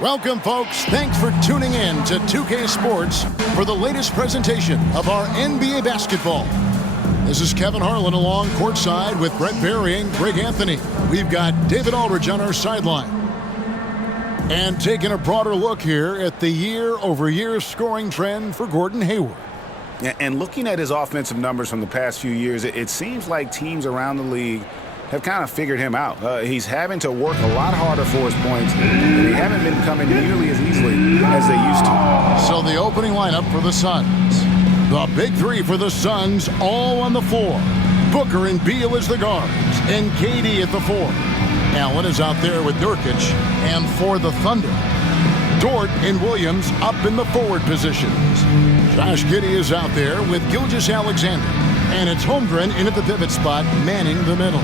Welcome, folks. Thanks for tuning in to 2K Sports for the latest presentation of our NBA basketball. This is Kevin Harlan along courtside with Brett Berry and Greg Anthony. We've got David Aldridge on our sideline. And taking a broader look here at the year-over-year scoring trend for Gordon Hayward. And looking at his offensive numbers from the past few years, it seems like teams around the league have kind of figured him out. He's having to work a lot harder for his points, and they haven't been coming nearly as easily as they used to. So the opening lineup for the Suns. The big three for the Suns, all on the floor. Booker and Beal as the guards, and KD at the four. Allen is out there with Nurkic, and for the Thunder, Dort and Williams up in the forward positions. Josh Giddey is out there with Gilgeous-Alexander, and it's Holmgren in at the pivot spot, manning the middle.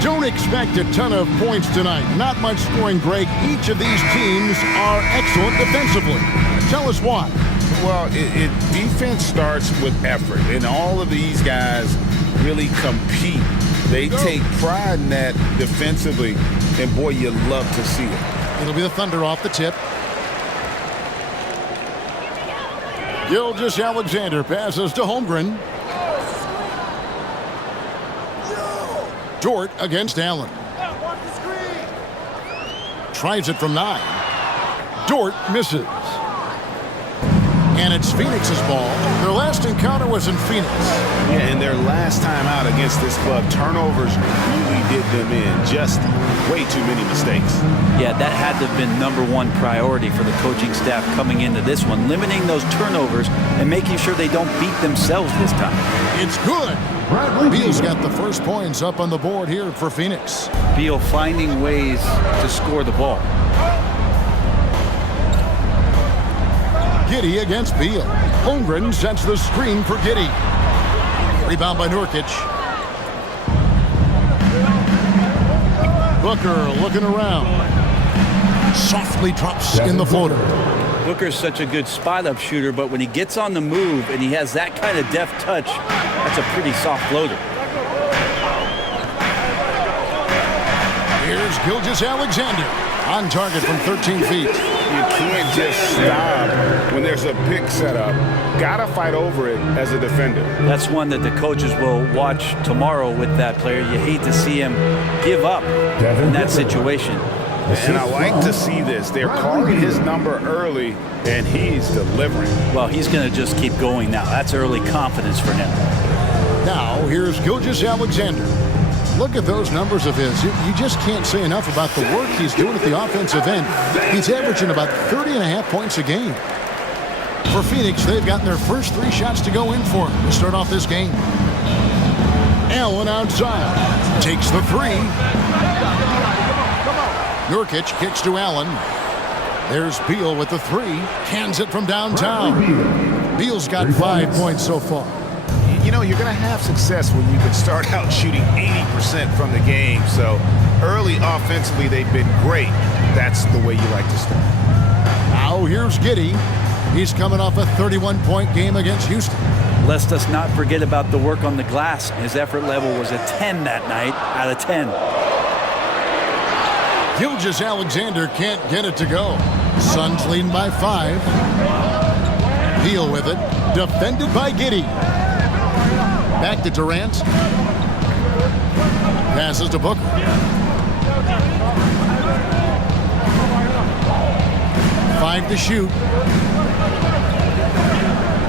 Don't expect a ton of points tonight. Not much scoring, Greg. Each of these teams are excellent defensively. Tell us why. Well, defense starts with effort, and all of these guys really compete. They take pride in that defensively, and boy, you love to see it. It'll be the Thunder off the tip. Gilgeous-Alexander passes to Holmgren. Dort against Allen. Tries it from 9. Dort misses. And it's Phoenix's ball. Their last encounter was in Phoenix. Yeah, and their last time out against this club, turnovers really did them in. Just way too many mistakes. Yeah, that had to have been #1 priority for the coaching staff coming into this one, limiting those turnovers and making sure they don't beat themselves this time. It's good. Beal's got the first points up on the board here for Phoenix. Beal finding ways to score the ball. Giddey against Beal. Holmgren sets the screen for Giddey. Rebound by Nurkic. Booker looking around. Softly drops in the floater. Booker's such a good spot-up shooter, but when he gets on the move and he has that kind of deft touch, that's a pretty soft floater. Here's Gilgeous-Alexander on target from 13 feet. You can't just stop when there's a pick set up. Gotta fight over it as a defender. That's one that the coaches will watch tomorrow with that player. You hate to see him give up in that situation. And I like to see this. They're calling his number early, and he's delivering. Well, he's going to just keep going now. That's early confidence for him. Now, here's Gilgeous-Alexander. Look at those numbers of his. You just can't say enough about the work he's doing at the offensive end. He's averaging about 30.5 points a game. For Phoenix, they've gotten their first 3 shots to go in for him to start off this game. Allen outside. Takes the 3. Nurkic kicks to Allen. There's Beal with the 3. Cans it from downtown. Beal's got 5 points so far. You know, you're going to have success when you can start out shooting 80% from the game. So early offensively, they've been great. That's the way you like to start. Now here's Giddey. He's coming off a 31-point game against Houston. Lest us not forget about the work on the glass. His effort level was a 10 that night out of 10. Gilgeous-Alexander can't get it to go. Suns leading by 5. Beal with it. Defended by Giddey. Back to Durant. Passes to Booker. Five to shoot.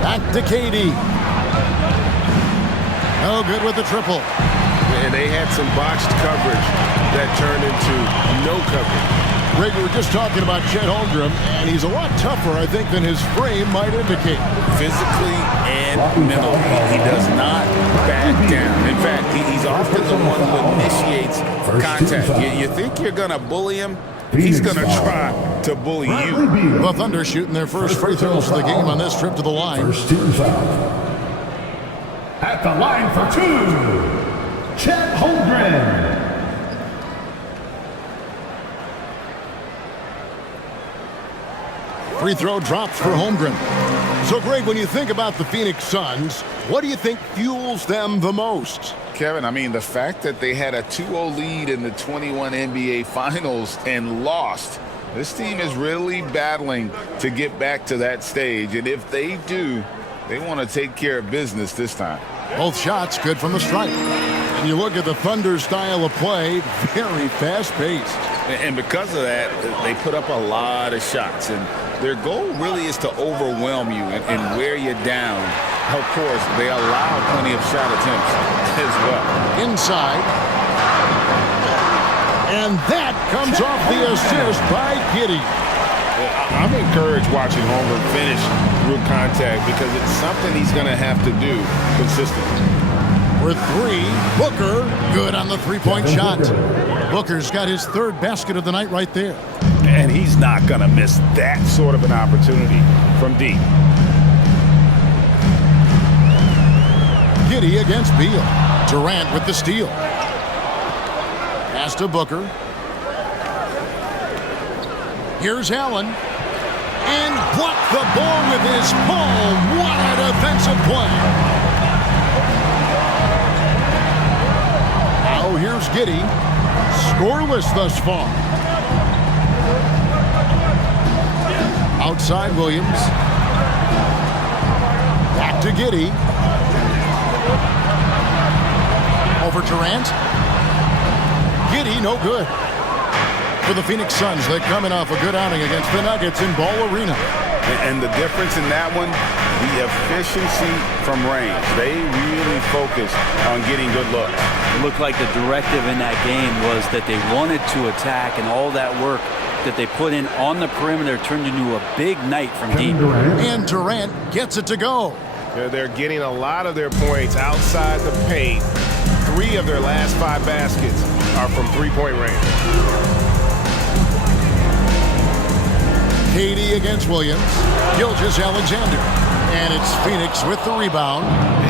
Back to KD. No good with the triple. And they had some botched coverage that turned into no coverage. Greg, we were just talking about Chet Holmgren, and he's a lot tougher, I think, than his frame might indicate. Physically and mentally, he does not back down. In fact, he's often the one who initiates contact. You think you're going to bully him, he's going to try to bully you. The Thunder shooting their first free throws of the game on this trip to the line. First team foul. At the line for 2, Chet Holmgren. Free throw drops for Holmgren. So, Greg, when you think about the Phoenix Suns, what do you think fuels them the most? Kevin, I mean, the fact that they had a 2-0 lead in the 21 NBA Finals and lost This team is really battling to get back to that stage, and if they do, they want to take care of business this time. Both shots good from the stripe. And you look at the Thunder style of play, very fast-paced. And because of that, they put up a lot of shots, and their goal really is to overwhelm you and wear you down. Of course, they allow plenty of shot attempts as well. Inside. And that comes off the assist by Giddey. I'm encouraged watching Holmgren finish through contact because it's something he's going to have to do consistently. For three, Booker, good on the three-point shot. Booker's got his third basket of the night right there. And he's not going to miss that sort of an opportunity from deep. Giddey against Beal. Durant with the steal. Pass to Booker. Here's Allen. And blocked the ball with his palm. What a defensive play. Now here's Giddey. Scoreless thus far. Outside Williams. Back to Giddey. Over Durant. Giddey, no good. For the Phoenix Suns, they're coming off a good outing against the Nuggets in Ball Arena. And the difference in that one, the efficiency from range. They really focused on getting good looks. It looked like the directive in that game was that they wanted to attack, and all that work that they put in on the perimeter turned into a big night from deep. And Durant gets it to go. They're getting a lot of their points outside the paint. 3 of their last 5 baskets are from three-point range. KD against Williams. Gilgeous-Alexander. And it's Phoenix with the rebound.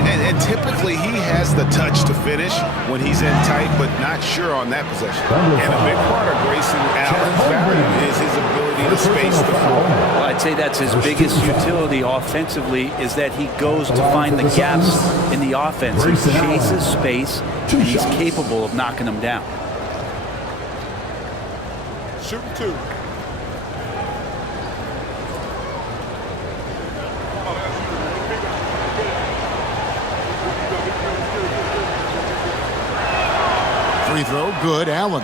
And typically he has the touch to finish when he's in tight, but not sure on that possession. And a big part of Grayson Allen's value is his ability to space the floor. Well, I'd say that's his biggest utility offensively, is that he goes to find the gaps in the offense. He chases space, and he's capable of knocking them down. Shooting 2. Free throw, good. Allen.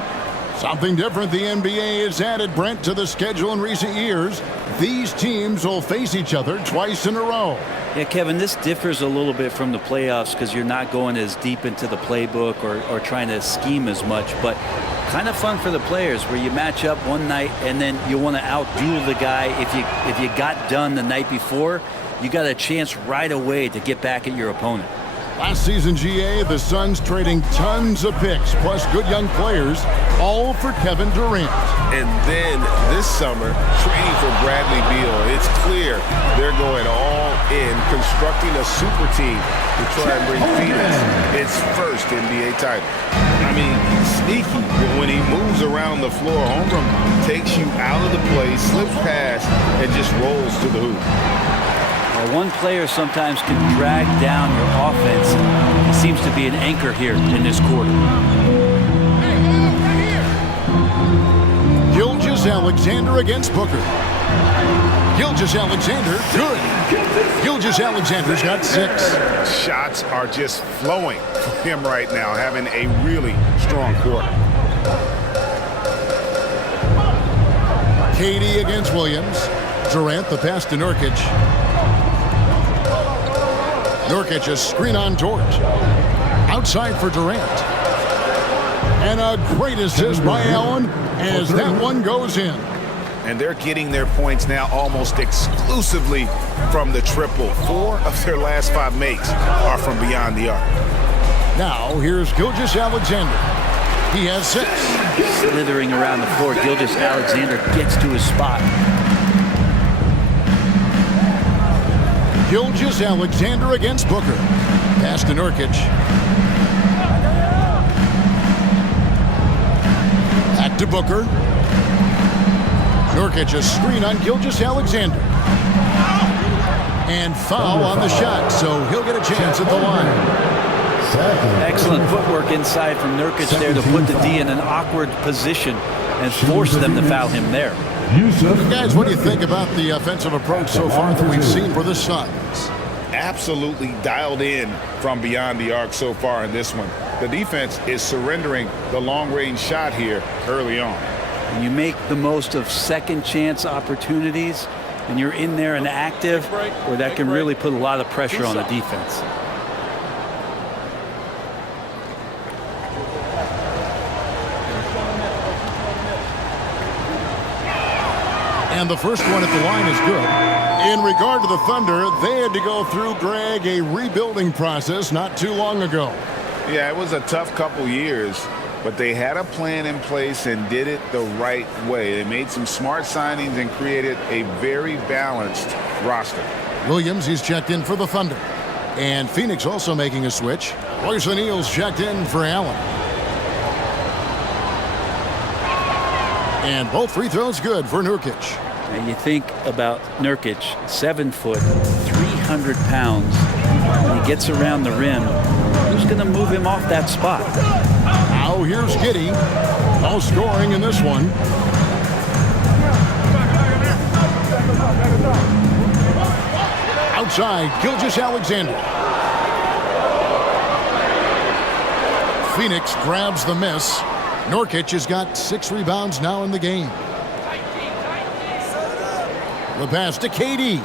Something different the NBA has added, Brent, to the schedule in recent years. These teams will face each other twice in a row. Yeah, Kevin, this differs a little bit from the playoffs because you're not going as deep into the playbook or trying to scheme as much, but kind of fun for the players where you match up one night and then you want to outduel the guy. If you got done the night before, you got a chance right away to get back at your opponent. Last season, GA, the Suns trading tons of picks, plus good young players, all for Kevin Durant. And then this summer, trading for Bradley Beal. It's clear they're going all in, constructing a super team to try and bring Phoenix its first NBA title. I mean, sneaky, but when he moves around the floor, Holmgren takes you out of the play, slips past, and just rolls to the hoop. One player sometimes can drag down your offense. He seems to be an anchor here in this quarter. Gilgeous-Alexander against Booker. Gilgeous-Alexander, good. Gilgeous-Alexander's got 6. Shots are just flowing for him right now, having a really strong quarter. KD against Williams. Durant, the pass to Nurkic. Nurkic, a screen on George. Outside for Durant. And a great assist by Allen as that one goes in. And they're getting their points now almost exclusively from the triple. 4 of their last 5 makes are from beyond the arc. Now, here's Gilgeous-Alexander. He has 6. Slithering around the floor, Gilgeous-Alexander gets to his spot. Gilgeous-Alexander against Booker. Pass to Nurkic. Back to Booker. Nurkic, a screen on Gilgeous-Alexander. And foul on the shot, so he'll get a chance at the line. Excellent footwork inside from Nurkic there to put the D in an awkward position and force them to foul him there. Guys, what do you think about the offensive approach so far that we've seen for the Suns? Absolutely dialed in from beyond the arc so far in this one. The defense is surrendering the long-range shot here early on. And you make the most of second chance opportunities, and you're in there and active, where that can really put a lot of pressure on the defense. And the first one at the line is good. In regard to the Thunder, they had to go through, Greg, a rebuilding process not too long ago. Yeah, it was a tough couple years, but they had a plan in place and did it the right way. They made some smart signings and created a very balanced roster. Williams, he's checked in for the Thunder. And Phoenix also making a switch. Royce O'Neal's checked in for Allen. And both free throws good for Nurkic. And you think about Nurkic, 7 foot, 300 pounds. When he gets around the rim, who's going to move him off that spot? Now here's Giddey. All scoring in this one. Outside, Gilgeous-Alexander. Phoenix grabs the miss. Nurkic has got 6 rebounds now in the game. The pass to KD.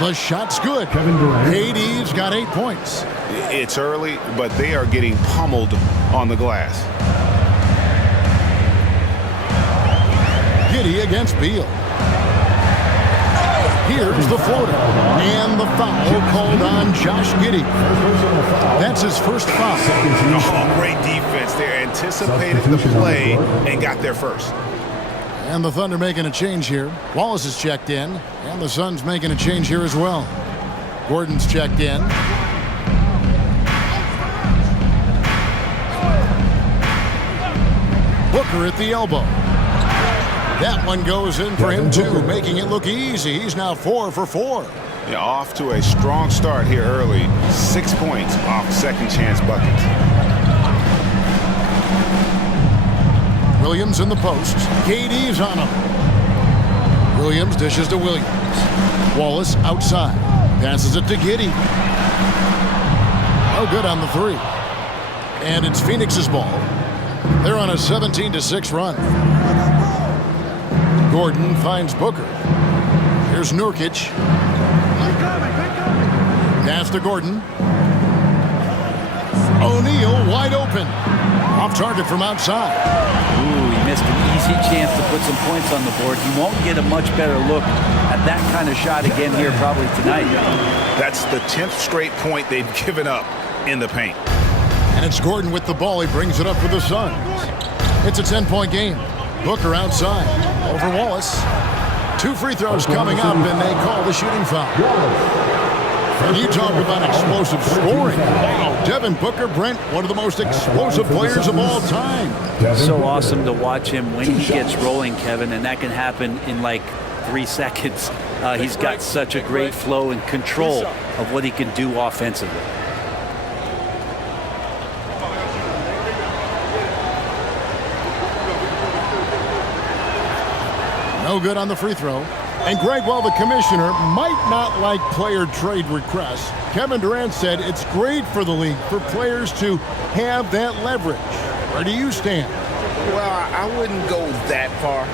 The shot's good. KD's got 8 points. It's early, but they are getting pummeled on the glass. Giddey against Beal. Here's the floater. And the foul called on Josh Giddey. That's his first foul. Oh, great defense there. Anticipated the play and got there first. And the Thunder making a change here. Wallace is checked in. And the Suns making a change here as well. Gordon's checked in. Booker at the elbow. That one goes in for him too, making it look easy. He's now 4 for 4. Yeah, off to a strong start here early. 6 points off second chance buckets. Williams in the post. KD's on him. Williams dishes to Williams. Wallace outside. Passes it to Giddey. No good on the 3. And it's Phoenix's ball. They're on a 17-6 run. Gordon finds Booker. Here's Nurkic. Pass to Gordon. O'Neal wide open. Off target from outside. Ooh, he missed an easy chance to put some points on the board. He won't get a much better look at that kind of shot again here probably tonight. That's the 10th straight point they've given up in the paint. And it's Gordon with the ball. He brings it up for the Suns. It's a 10-point game. Booker outside over Wallace. 2 free throws coming up, and they call the shooting foul. And you talk about explosive scoring. Devin Booker, Brent, one of the most explosive players of all time. So awesome to watch him when he gets rolling, Kevin, and that can happen in like 3 seconds. He's got such a great flow and control of what he can do offensively. No good on the free throw. And Greg, while the commissioner might not like player trade requests, Kevin Durant said it's great for the league for players to have that leverage. Where do you stand? Well, I wouldn't go that far.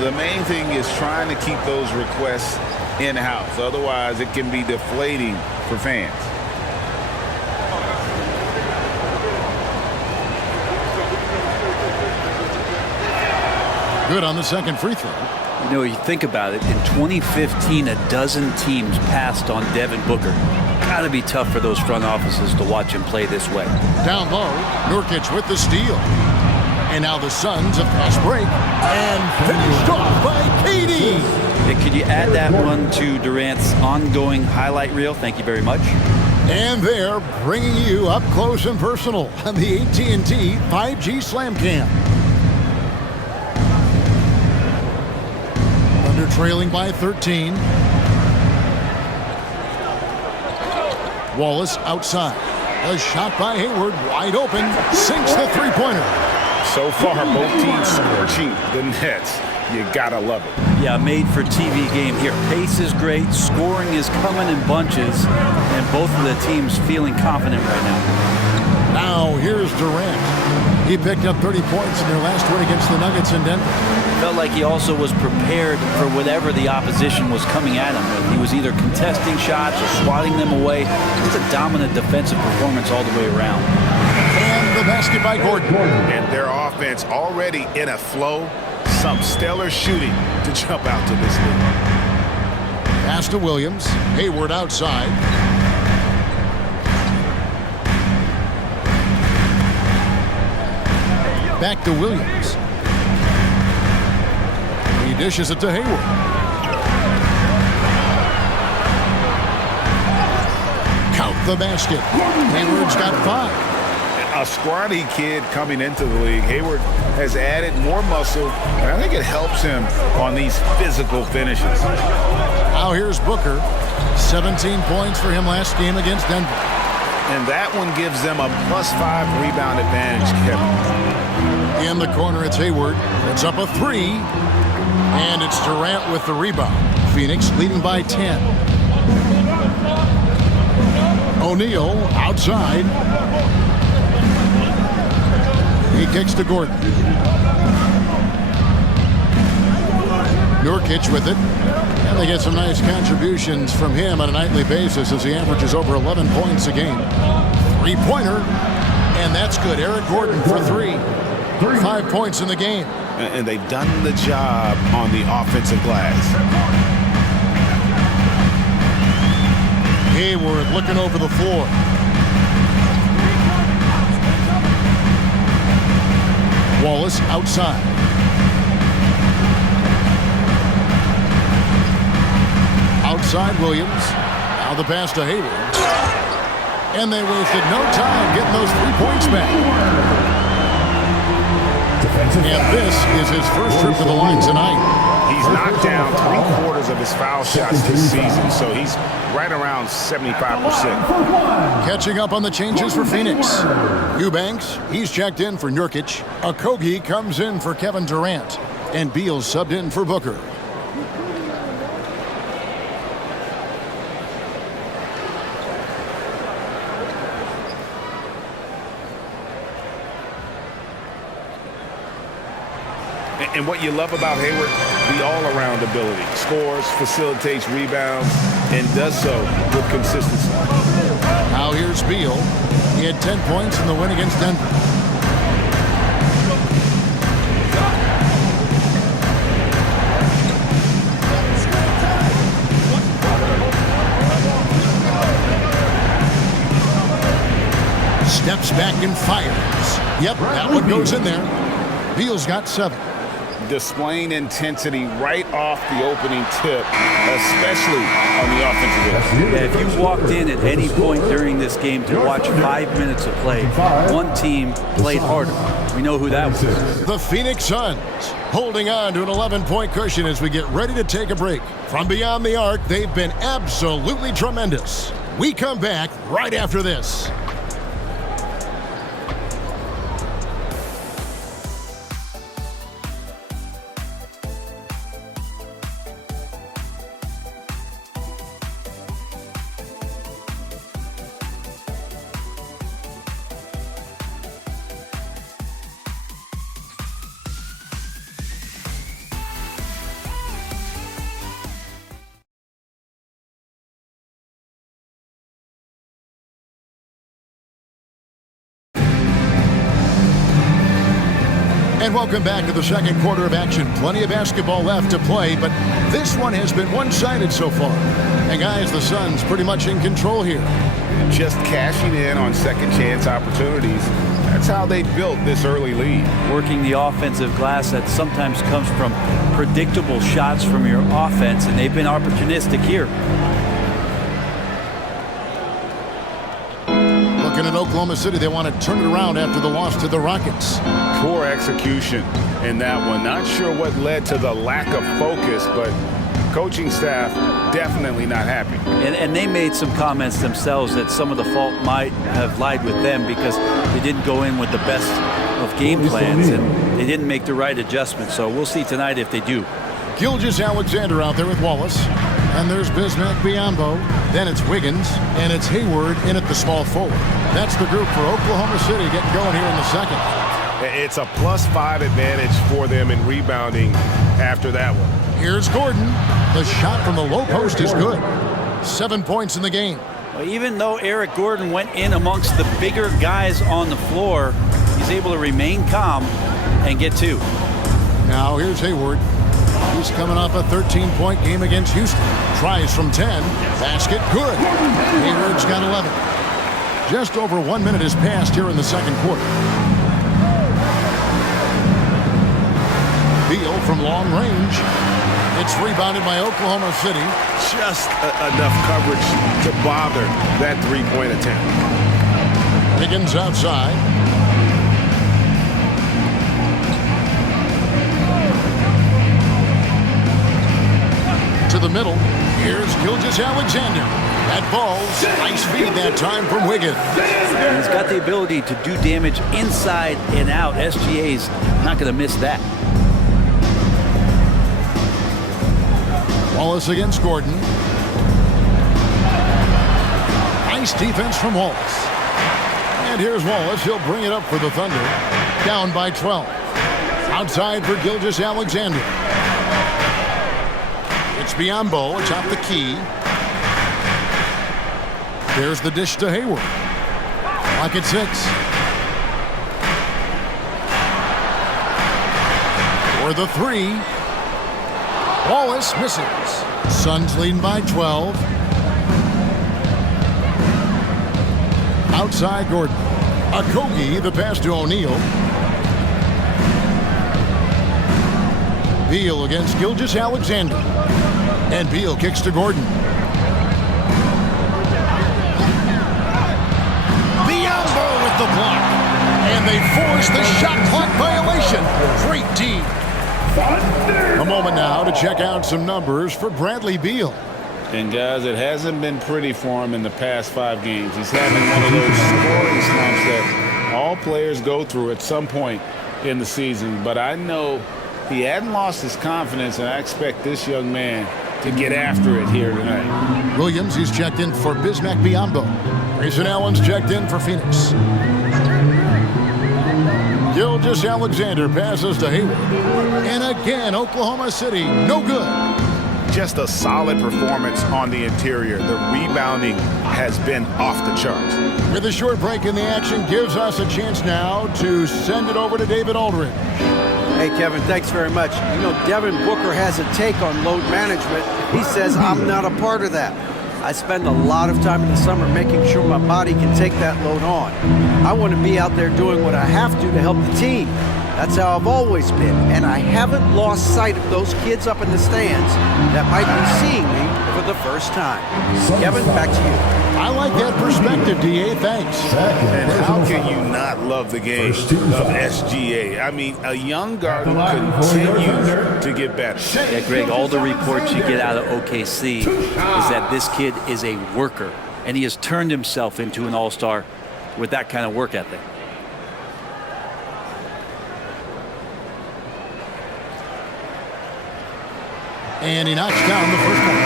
The main thing is trying to keep those requests in-house. Otherwise, it can be deflating for fans. Good on the second free throw. You know, you think about it, in 2015, a dozen teams passed on Devin Booker. Got to be tough for those front offices to watch him play this way. Down low, Nurkic with the steal. And now the Suns have fast break and finished off by KD. And could you add that one to Durant's ongoing highlight reel? Thank you very much. And they're bringing you up close and personal on the AT&T 5G Slam Cam. trailing by 13. Wallace outside. A shot by Hayward, wide open, sinks the three-pointer. So far, both teams scorching the nets. You gotta love it. Yeah, made for TV game here. Pace is great, scoring is coming in bunches, and both of the teams feeling confident right now. Now here's Durant. He picked up 30 points in their last win against the Nuggets in Denver. Felt like he also was prepared for whatever the opposition was coming at him with. He was either contesting shots or swatting them away. Just a dominant defensive performance all the way around. And the basket by Gordon. And their offense already in a flow. Some stellar shooting to jump out to this lead. Pass to Williams. Hayward outside. Back to Williams. He dishes it to Hayward. Count the basket. Hayward's got 5. A scrawny kid coming into the league. Hayward has added more muscle, and I think it helps him on these physical finishes. Now here's Booker. 17 points for him last game against Denver. And that one gives them a +5 rebound advantage, Kevin. In the corner, it's Hayward. It's up a 3. And it's Durant with the rebound. Phoenix leading by 10. O'Neal outside. He kicks to Gordon. Nurkic with it. And they get some nice contributions from him on a nightly basis as he averages over 11 points a game. Three-pointer. And that's good. Eric Gordon for 3. 5 points in the game. And they've done the job on the offensive glass. Hayward looking over the floor. Wallace outside. Outside Williams. Now the pass to Hayward. And they wasted no time getting those 3 points back. And this is his first trip to the line tonight. He's knocked down 3/4 of his foul shots this season, so he's right around 75%. Catching up on the changes for Phoenix. Eubanks, he's checked in for Nurkic. Okogie comes in for Kevin Durant. And Beal subbed in for Booker. And what you love about Hayward, the all-around ability. Scores, facilitates rebounds, and does so with consistency. Now here's Beal. He had 10 points in the win against Denver. Steps back and fires. Yep, that one goes in there. Beal's got 7. Displaying intensity right off the opening tip, especially on the offensive end. Yeah, if you walked in at any point during this game to watch 5 minutes of play, one team played harder. We know who that was. The Phoenix Suns holding on to an 11-point cushion as we get ready to take a break. From beyond the arc, they've been absolutely tremendous. We come back right after this. And welcome back to the second quarter of action. Plenty of basketball left to play, but this one has been one-sided so far. And guys, the Suns pretty much in control here. Just cashing in on second chance opportunities. That's how they built this early lead. Working the offensive glass that sometimes comes from predictable shots from your offense, and they've been opportunistic here. Looking at Oklahoma City, they want to turn it around after the loss to the Rockets. Poor execution in that one. Not sure what led to the lack of focus, but Coaching staff definitely not happy. And they made some comments themselves that some of the fault might have lied with them because they didn't go in with the best of game plans and they didn't make the right adjustments. So we'll see tonight if they do. Gilgeous-Alexander out there with Wallace. And there's Bismack Biyombo. Then it's Wiggins. And it's Hayward in at the small forward. That's the group for Oklahoma City getting going here in the second. It's a +5 advantage for them in rebounding after that one. Here's Gordon. The shot from the low post is good. 7 points in the game. Well, even though Eric Gordon went in amongst the bigger guys on the floor, he's able to remain calm and get 2. Now here's Hayward. He's coming off a 13-point game against Houston. Tries from 10. Basket, good. Hayward's got 11. Just over 1 minute has passed here in the second quarter. Beal from long range. It's rebounded by Oklahoma City. Just enough coverage to bother that three-point attempt. Wiggins outside. To the middle. Here's Gilgeous-Alexander. That ball's nice feed that time from Wiggins. He's got the ability to do damage inside and out. SGA's not going to miss that. Wallace against Gordon. Nice defense from Wallace. And here's Wallace. He'll bring it up for the Thunder. Down by 12. Outside for Gilgeous-Alexander. It's Biyombo atop the key. There's the dish to Hayward. Clock at 6. For the 3. Wallace misses. Suns leading by 12. Outside Gordon. Okogie, the pass to O'Neal. Beal against Gilgeous-Alexander. And Beal kicks to Gordon. Biyombo with the block. And they force the shot clock violation. Great D. A moment now to check out some numbers for Bradley Beal. And guys, it hasn't been pretty for him in the past 5 games. He's having one of those scoring slumps that all players go through at some point in the season. But I know he hadn't lost his confidence, and I expect this young man to get after it here tonight. Williams, he's checked in for Bismack Biyombo. Grayson Allen's checked in for Phoenix. Gilgeous-Alexander passes to Hayward. And again, Oklahoma City, no good. Just a solid performance on the interior. The rebounding has been off the charts. With a short break in the action, gives us a chance now to send it over to David Aldridge. Hey, Kevin, thanks very much. You know, Devin Booker has a take on load management. He says, I'm not a part of that. I spend a lot of time in the summer making sure my body can take that load on. I want to be out there doing what I have to help the team. That's how I've always been, and I haven't lost sight of those kids up in the stands that might be seeing me for the first time. Kevin, back to you. I like that perspective, D.A. Thanks. And how can you not love the game of SGA? I mean, a young guard who continues to get better. Yeah, Greg, all the reports you get out of OKC is that this kid is a worker, and he has turned himself into an all-star with that kind of work ethic. And he knocks down the first one.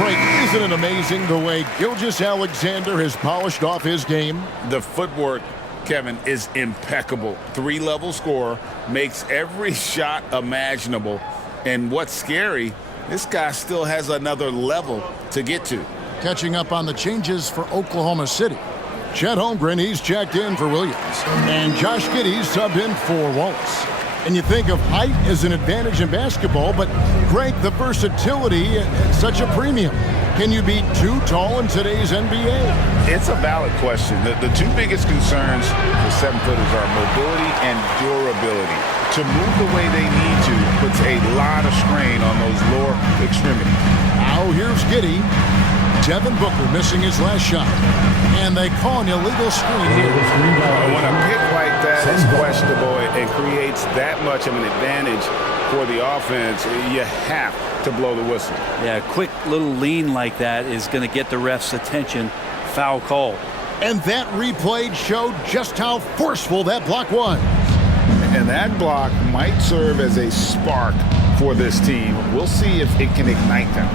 Greg, isn't it amazing the way Gilgeous-Alexander has polished off his game? The footwork, Kevin, is impeccable. 3-level scorer, makes every shot imaginable. And what's scary, this guy still has another level to get to. Catching up on the changes for Oklahoma City. Chet Holmgren, he's checked in for Williams. And Josh Giddey's subbed in for Wallace. And you think of height as an advantage in basketball, but Greg, the versatility at such a premium. Can you be too tall in today's NBA? It's a valid question. The two biggest concerns for 7-footers are mobility and durability. To move the way they need to puts a lot of strain on those lower extremities. Now here's Giddey. Devin Booker missing his last shot. And they call an illegal screen here. When a pick like that is questionable and creates that much of an advantage for the offense, you have to blow the whistle. Yeah, a quick little lean like that is going to get the ref's attention. Foul call. And that replay showed just how forceful that block was. And that block might serve as a spark for this team. We'll see if it can ignite them.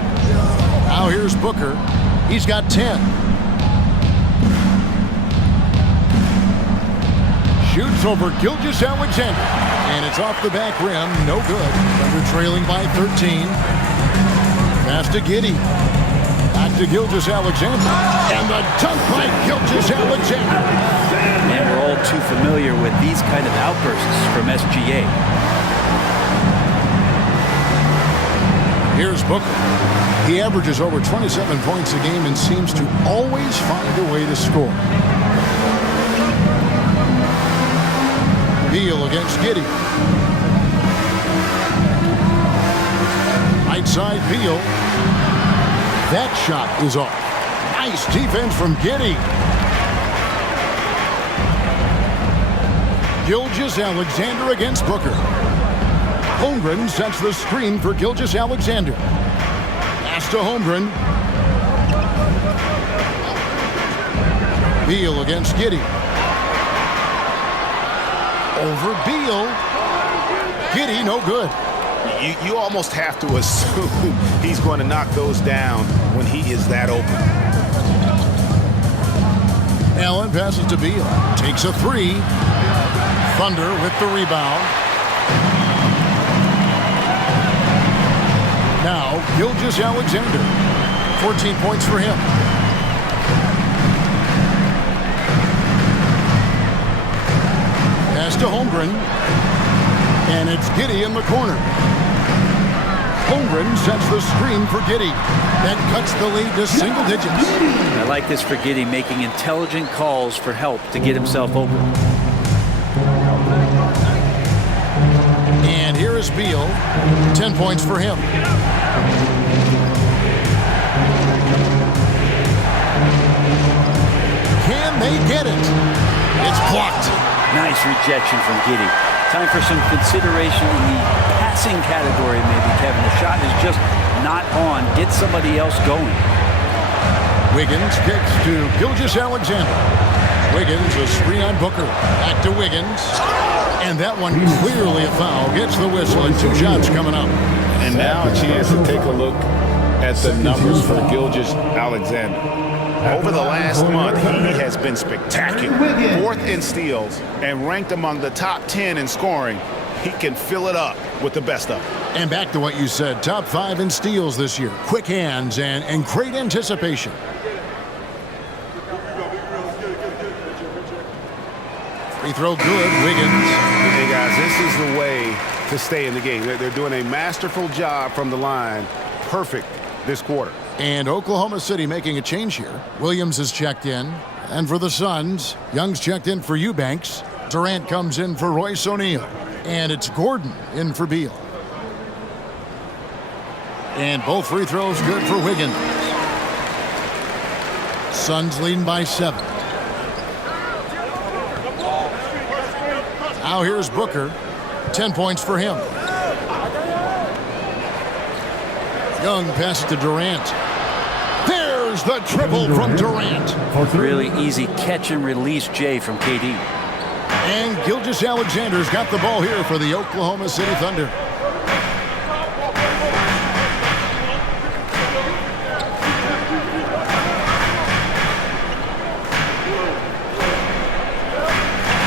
Now here's Booker. He's got 10. Shoots over Gilgeous-Alexander. And it's off the back rim. No good. Thunder trailing by 13. Pass to Giddey. Back to Gilgeous-Alexander. And the dunk by Gilgeous-Alexander. And we're all too familiar with these kind of outbursts from SGA. Here's Booker. He averages over 27 points a game and seems to always find a way to score. Beal against Giddey. Right side Beal. That shot is off. Nice defense from Giddey. Gilgeous-Alexander against Booker. Holmgren sets the screen for Gilgeous-Alexander. Pass to Holmgren. Beal against Giddey. Over Beal. Giddey, no good. You almost have to assume he's going to knock those down when he is that open. Allen passes to Beal. Takes a three. Thunder with the rebound. Now, Gilgeous-Alexander. 14 points for him. Pass to Holmgren. And it's Giddey in the corner. Holmgren sets the screen for Giddey. That cuts the lead to single digits. I like this for Giddey, making intelligent calls for help to get himself open. And here is Beal. 10 points for him. Can they get it? It's blocked. Nice rejection from Giddey. Time for some consideration in the passing category, maybe, Kevin. The shot is just not on. Get somebody else going. Wiggins kicks to Gilgeous-Alexander. Wiggins, a screen on Booker. Back to Wiggins. And that one clearly a foul. Gets the whistle and 2 shots coming up. And now a chance to take a look at the numbers for Gilgeous-Alexander. Over the last month, he has been spectacular. 4th in steals and ranked among the top 10 in scoring. He can fill it up with the best of them. And back to what you said, top 5 in steals this year. Quick hands and great anticipation. Free throw good, Wiggins. Hey guys, this is the way to stay in the game. They're doing a masterful job from the line. Perfect this quarter. And Oklahoma City making a change here. Williams has checked in. And for the Suns, Young's checked in for Eubanks. Durant comes in for Royce O'Neal. And it's Gordon in for Beal. And both free throws good for Wiggins. Suns leading by 7. Now here's Booker. 10 points for him. Young passes to Durant. There's the triple from Durant. Really easy catch and release, Jay, from KD. And Gilgeous-Alexander's got the ball here for the Oklahoma City Thunder.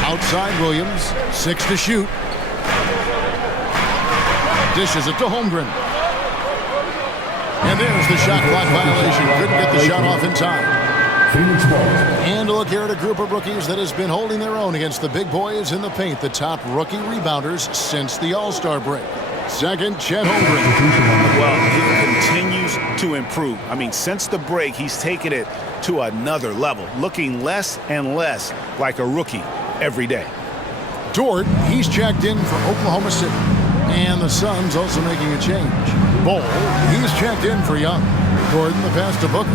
Outside Williams, 6 to shoot. Dishes it to Holmgren. And there's the shot clock violation. Couldn't get the shot off in time. And a look here at a group of rookies that has been holding their own against the big boys in the paint, the top rookie rebounders since the All-Star break. Second, Chet Holmgren. Well, he continues to improve. I mean, since the break, he's taken it to another level, looking less and less like a rookie every day. Dort, he's checked in for Oklahoma City. And the Suns also making a change. Bol, he's checked in for Young. Gordon, the pass to Booker.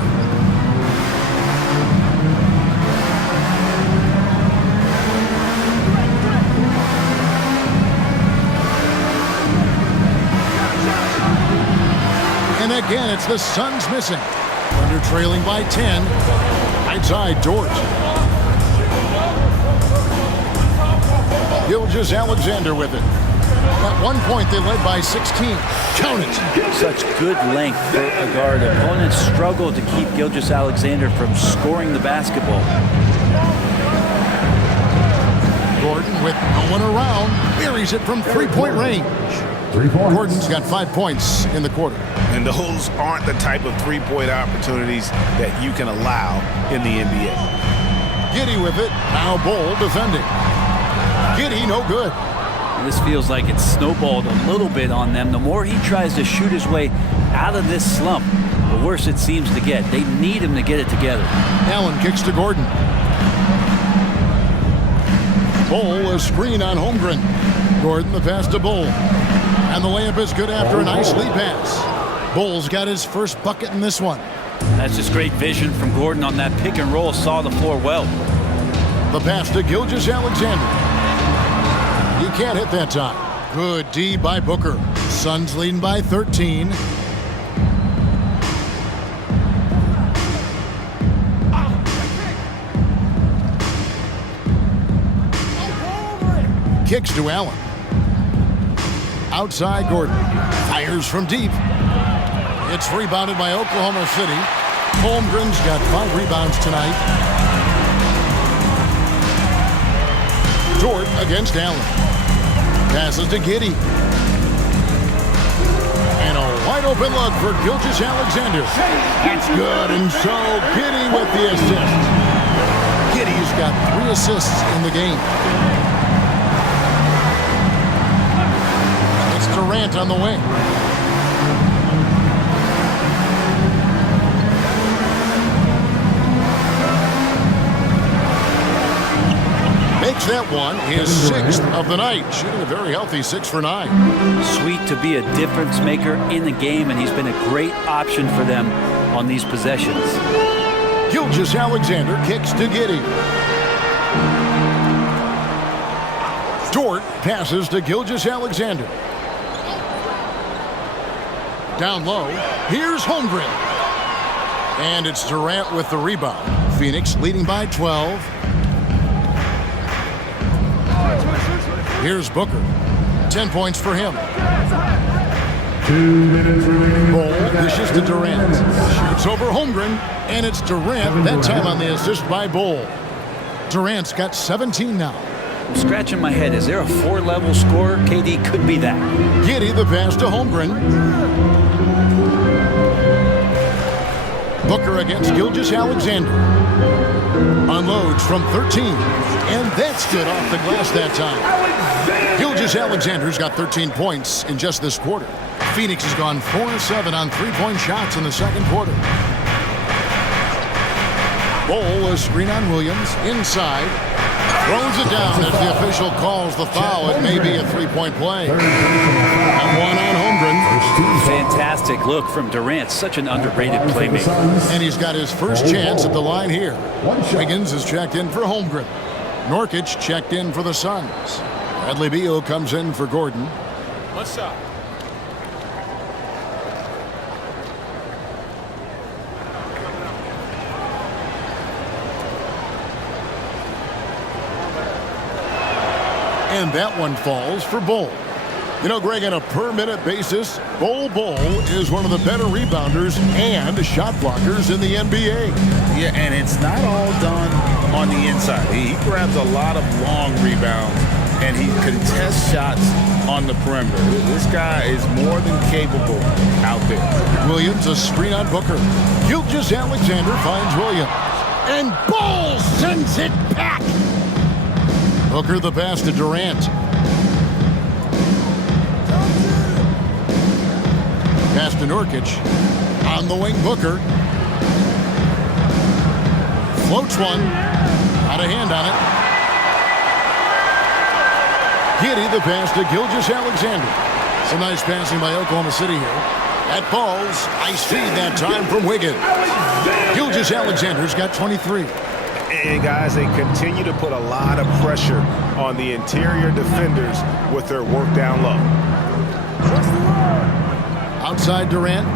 Again, it's the Suns missing. Under trailing by 10. Right side, Dort. Gilgeous-Alexander with it. At one point, they led by 16. Count it. Such good length for a guard. Opponents struggle to keep Gilgeous-Alexander from scoring the basketball. Gordon with no one around. Buries it from three-point range. 3 points. Gordon's got 5 points in the quarter. And those aren't the type of three-point opportunities that you can allow in the NBA. Giddey with it. Now Bol defending. Giddey, no good. This feels like it's snowballed a little bit on them. The more he tries to shoot his way out of this slump, the worse it seems to get. They need him to get it together. Allen kicks to Gordon. Bol, a screen on Holmgren. Gordon, the pass to Bol. And the layup is good after a nice lead pass. Bol's got his first bucket in this one. That's just great vision from Gordon on that pick and roll. Saw the floor well. The pass to Gilgeous-Alexander. He can't hit that time. Good D by Booker. Suns leading by 13. Kicks to Allen. Outside Gordon. Fires from deep. It's rebounded by Oklahoma City. Holmgren's got 5 rebounds tonight. Dort against Allen. Passes to Giddey. And a wide open look for Gilgeous-Alexander. That's good, and so Giddey with the assist. Giddey's got 3 assists in the game. It's Durant on the wing. Makes that one his 6th of the night, shooting a very healthy 6 for 9. Sweet to be a difference maker in the game, and he's been a great option for them on these possessions. Gilgeous-Alexander kicks to Giddey. Dort passes to Gilgeous-Alexander. Down low, here's Holmgren. And it's Durant with the rebound. Phoenix leading by 12. Here's Booker. 10 points for him. 2 minutes remaining. Bol dishes to Durant. Shoots over Holmgren. And it's Durant, that time on the assist by Bol. Durant's got 17 now. I'm scratching my head. Is there a 4-level scorer? KD could be that. Giddey the pass to Holmgren. Booker against Gilgeous-Alexander. Unloads from 13. And that's good off the glass that time. Gilgeous-Alexander's got 13 points in just this quarter. Phoenix has gone 4-7 on 3-point shots in the second quarter. Bol, a screen on Williams, inside. Throws it down as the official calls the foul. It may be a 3-point play. And one on Holmgren. Fantastic look from Durant. Such an underrated playmaker. And he's got his first chance at the line here. Wiggins is checked in for Holmgren. Nurkic checked in for the Suns. Bradley Beal comes in for Gordon. What's up? And that one falls for Bol. You know, Greg, on a per-minute basis, Bol is one of the better rebounders and shot blockers in the NBA. Yeah, and it's not all done on the inside. He grabs a lot of long rebounds, and he contests shots on the perimeter. This guy is more than capable out there. Williams, a screen on Booker. Gilgeous-Alexander finds Williams. And Bol sends it back. Booker the pass to Durant. Pass to Nurkic. On the wing, Booker. Floats one. Out of hand on it. Giddey the pass to Gilgeous-Alexander. Some nice passing by Oklahoma City here. That falls. Nice feed that time from Wiggins. Gilgeous-Alexander's got 23. And guys, they continue to put a lot of pressure on the interior defenders with their work down low. Outside Durant.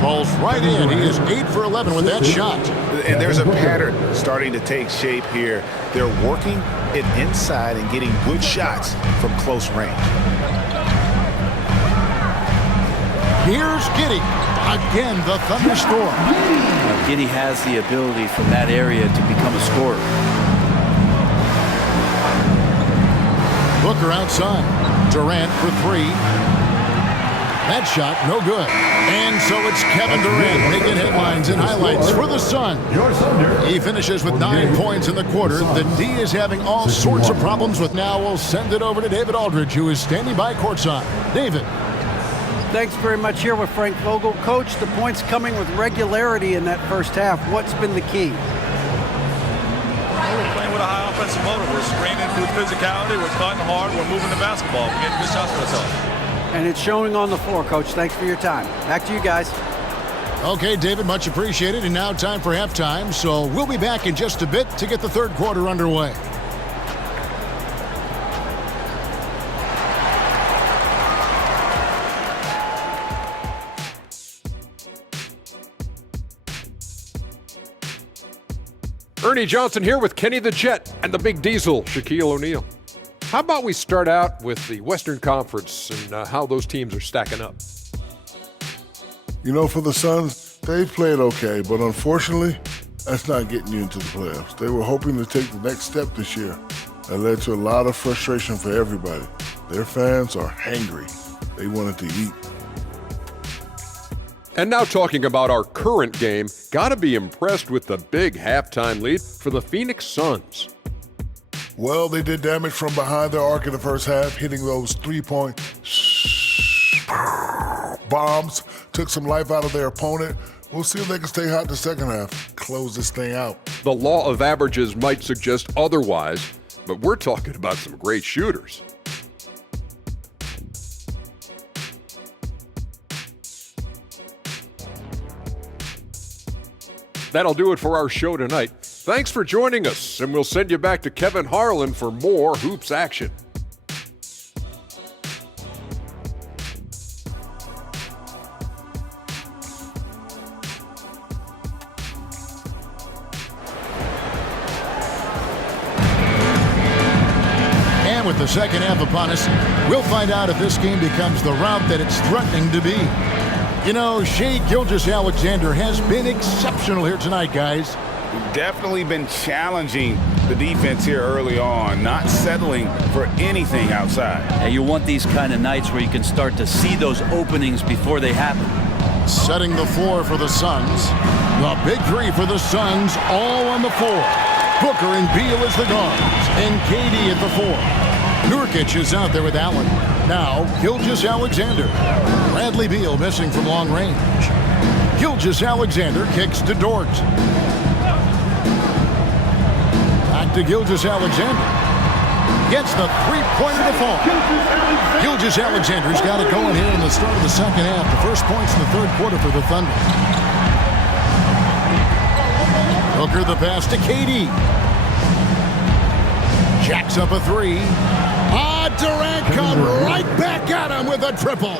Falls right in. He is 8 for 11 with that shot. And there's a pattern starting to take shape here. They're working it inside and getting good shots from close range. Here's Giddey. Again, the thunderstorm. Giddey has the ability from that area to become a scorer. Booker outside. Durant for 3. That shot, no good. And so it's Kevin Durant making headlines and highlights for the Suns. He finishes with 9 points in the quarter. The D is having all sorts of problems with. Now we'll send it over to David Aldridge, who is standing by courtside. David. Thanks very much. Here with Frank Vogel. Coach, the points coming with regularity in that first half. What's been the key? We're playing with a high offensive motor. We're screening with physicality. We're cutting hard. We're moving the basketball. We're getting good shots for ourselves. And it's showing on the floor, Coach. Thanks for your time. Back to you guys. Okay, David, much appreciated. And now time for halftime. So we'll be back in just a bit to get the third quarter underway. Ernie Johnson here with Kenny the Jet and the Big Diesel, Shaquille O'Neal. How about we start out with the Western Conference and how those teams are stacking up? You know, for the Suns, they played okay, but unfortunately, that's not getting you into the playoffs. They were hoping to take the next step this year. That led to a lot of frustration for everybody. Their fans are hangry. They wanted to eat. And now talking about our current game, gotta be impressed with the big halftime lead for the Phoenix Suns. Well, they did damage from behind their arc in the first half, hitting those three-point bombs, took some life out of their opponent. We'll see if they can stay hot in the second half, close this thing out. The law of averages might suggest otherwise, but we're talking about some great shooters. That'll do it for our show tonight. Thanks for joining us, and we'll send you back to Kevin Harlan for more hoops action. And with the second half upon us, we'll find out if this game becomes the route that it's threatening to be. You know, Shai Gilgeous-Alexander has been exceptional here tonight, guys. Definitely been challenging the defense here early on, not settling for anything outside. And you want these kind of nights where you can start to see those openings before they happen. Setting the floor for the Suns. The big three for the Suns, all on the floor. Booker and Beal as the guards, and KD at the 4. Nurkic is out there with Allen. Now, Gilgeous-Alexander. Bradley Beal missing from long range. Gilgeous-Alexander kicks to Dort. Back to Gilgeous-Alexander. Gets the three-pointer to fall. Gilgeous-Alexander's got it going here in the start of the second half. The first points in the third quarter for the Thunder. Booker the pass to KD. Jacks up a 3. Durant come right back at him with a triple.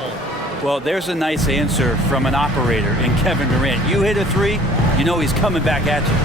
Well, there's a nice answer from an operator in Kevin Durant. You hit a 3, you know he's coming back at you.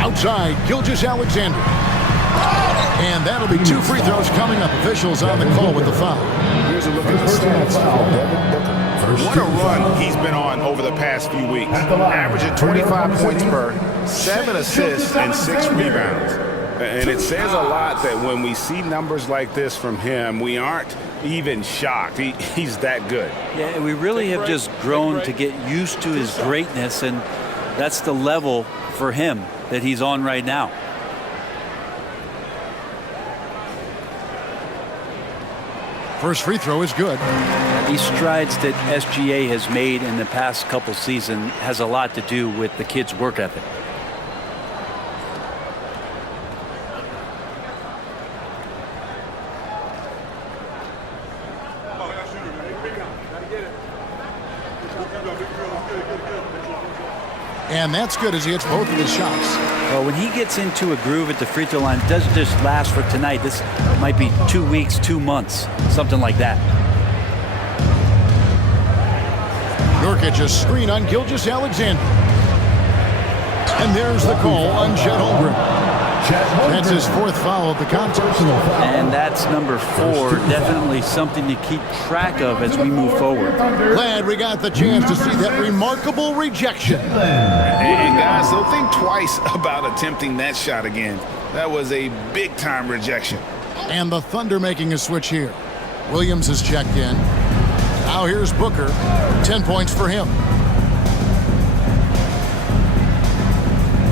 Outside, Gilgeous-Alexander. And that'll be 2 free throws coming up. Officials on the call with the foul. Here's a look at the stats for Devin Booker. What a run he's been on over the past few weeks. Averaging 25 points per, 7 assists, and 6 rebounds. And it says a lot that when we see numbers like this from him, we aren't even shocked. He's that good. Yeah, we really have just grown to get used to his greatness, and that's the level for him that he's on right now. First free throw is good. These strides that SGA has made in the past couple seasons has a lot to do with the kid's work ethic. And that's good as he hits both of his shots. Well, when he gets into a groove at the free throw line, it doesn't just last for tonight. This might be 2 weeks, 2 months, something like that. Nurkic a screen on Gilgeous-Alexander. And there's the call on Chet Holmgren. That's his fourth foul of the contest. And that's number 4. Definitely something to keep track of as we move forward. Glad we got the chance to see that remarkable rejection. And guys, don't think twice about attempting that shot again. That was a big-time rejection. And the Thunder making a switch here. Williams is checked in. Now here's Booker. 10 points for him.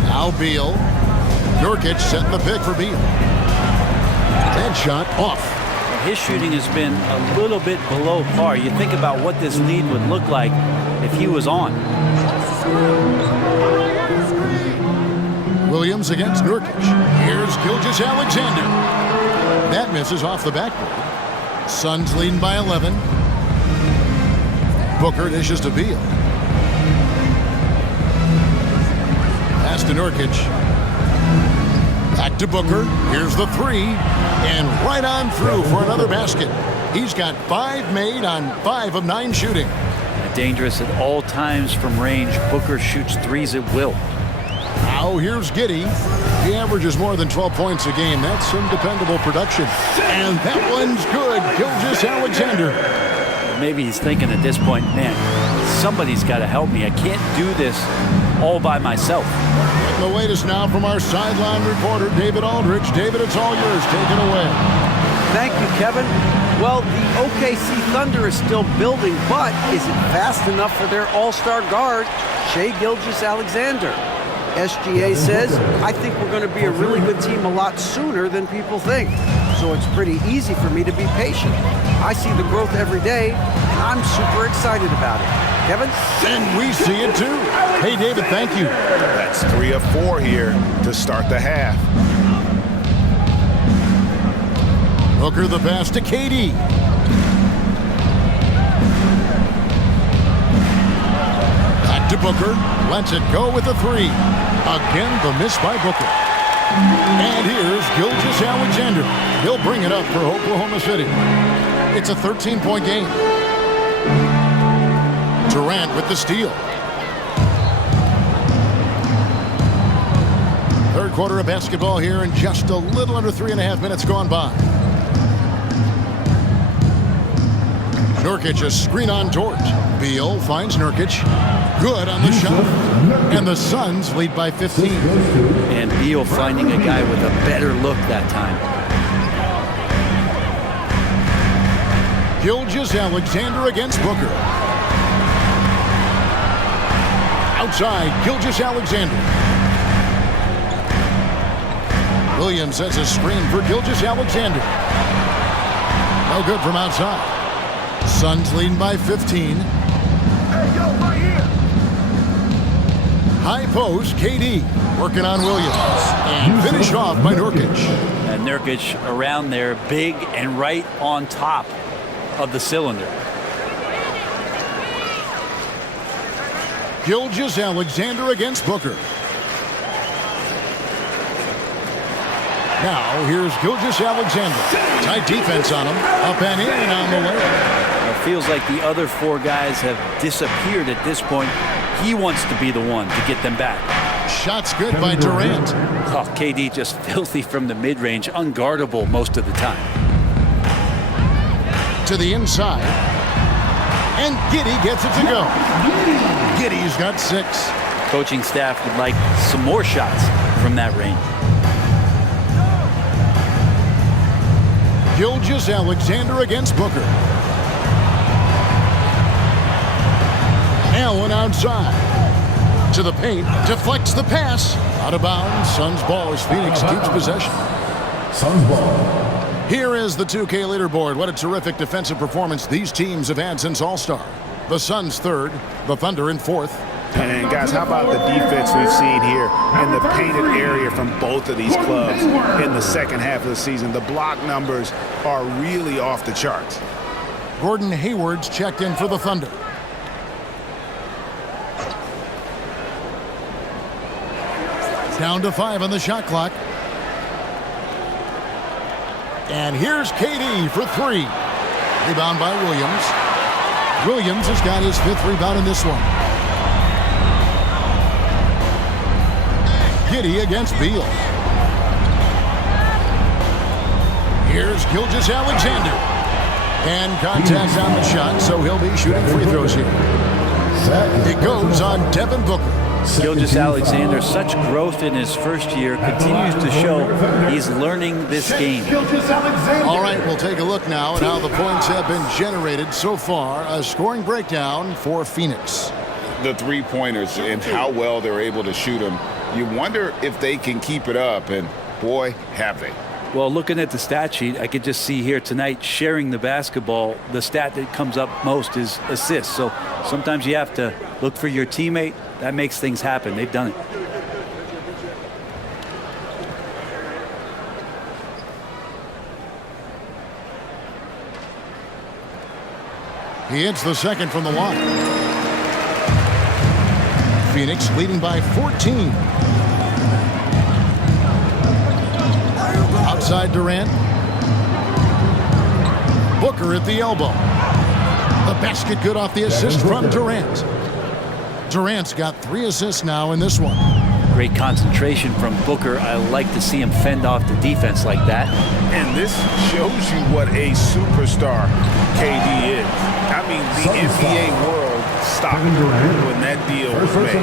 Now Beal. Nurkic setting the pick for Beal. That shot off. His shooting has been a little bit below par. You think about what this lead would look like if he was on. Williams against Nurkic. Here's Gilgeous-Alexander. That misses off the backboard. Suns leading by 11. Booker dishes to Beal. Pass to Nurkic. Back to Booker. Here's the 3. And right on through for another basket. He's got 5 made on 5 of 9 shooting. Dangerous at all times from range. Booker shoots 3s at will. Now here's Giddey. He averages more than 12 points a game. That's some dependable production. And that one's good. Gilgeous-Alexander. Maybe he's thinking at this point, man, somebody's got to help me. I can't do this all by myself. The latest now from our sideline reporter, David Aldridge. David, it's all yours. Take it away. Thank you, Kevin. Well, the OKC Thunder is still building, but is it fast enough for their all-star guard, Shai Gilgeous-Alexander? SGA says, I think we're going to be a really good team a lot sooner than people think. So it's pretty easy for me to be patient. I see the growth every day, and I'm super excited about it. Kevin? And we see it too. Hey, David, thank you. That's 3 of 4 here to start the half. Booker the pass to KD. Back to Booker. Lets it go with a 3. Again, the miss by Booker. And here's Gilgeous-Alexander. He'll bring it up for Oklahoma City. It's a 13-point game. Durant with the steal. Third quarter of basketball here, and just a little under 3.5 minutes gone by. Nurkic a screen on George. Beal finds Nurkic. Good on the shot. And the Suns lead by 15. And Beal finding a guy with a better look that time. Gilgeous-Alexander against Booker. Outside, Gilgeous-Alexander. Williams sets a screen for Gilgeous-Alexander. No good from outside. Suns leading by 15. High post, KD working on Williams. And finished off by Nurkic. And Nurkic around there, big and right on top of the cylinder. Gilgeous-Alexander against Booker. Now here's Gilgeous-Alexander. Tight defense on him. Up and in on the way. It feels like the other 4 guys have disappeared at this point. He wants to be the one to get them back. Shots good by Durant. Oh, KD just filthy from the mid-range, unguardable most of the time. To the inside. And Giddey gets it to go. Giddey's got 6. Coaching staff would like some more shots from that range. Gilgeous-Alexander against Booker. Allen outside. To the paint. Deflects the pass. Out of bounds. Suns ball as Phoenix keeps possession. Suns ball. Here is the 2K leaderboard. What a terrific defensive performance these teams have had since All-Star. The Suns 3rd. The Thunder in 4th. And guys, how about the defense we've seen here in the painted area from both of these clubs in the second half of the season? The block numbers are really off the charts. Gordon Hayward's checked in for the Thunder. Down to 5 on the shot clock. And here's KD for 3. Rebound by Williams. Williams has got his 5th rebound in this one. Giddey against Beal. Here's Gilgeous-Alexander. And contact on the shot, so he'll be shooting free throws here. It goes on Devin Booker. Gilgeous-Alexander, such growth in his first year, continues to show he's learning this game. All right, we'll take a look now at how the points have been generated so far. A scoring breakdown for Phoenix. The three-pointers and how well they're able to shoot them. You wonder if they can keep it up, and boy, have they. Well, looking at the stat sheet, I could just see here tonight sharing the basketball. The stat that comes up most is assists. So sometimes you have to look for your teammate. That makes things happen. They've done it. He hits the second from the line. Phoenix leading by 14. Outside Durant. Booker at the elbow. The basket good off the assist from Durant. Durant's got 3 assists now in this one. Great concentration from Booker. I like to see him fend off the defense like that. And this shows you what a superstar KD is. I mean, the NBA world stopped when that deal was made.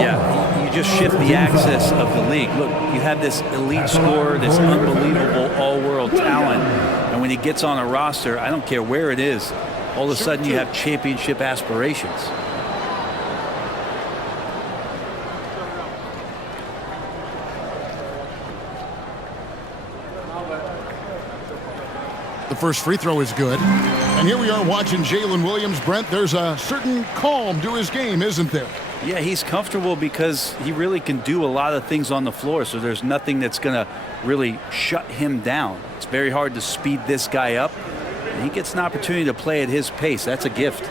Yeah, you just shift the axis of the league. Look, you have this elite scorer, this unbelievable all-world talent, and when he gets on a roster, I don't care where it is, all of a sudden you have championship aspirations. The first free throw is good. And here we are watching Jalen Williams. Brent, there's a certain calm to his game, isn't there? Yeah, he's comfortable because he really can do a lot of things on the floor, so there's nothing that's going to really shut him down. It's very hard to speed this guy up. And he gets an opportunity to play at his pace. That's a gift.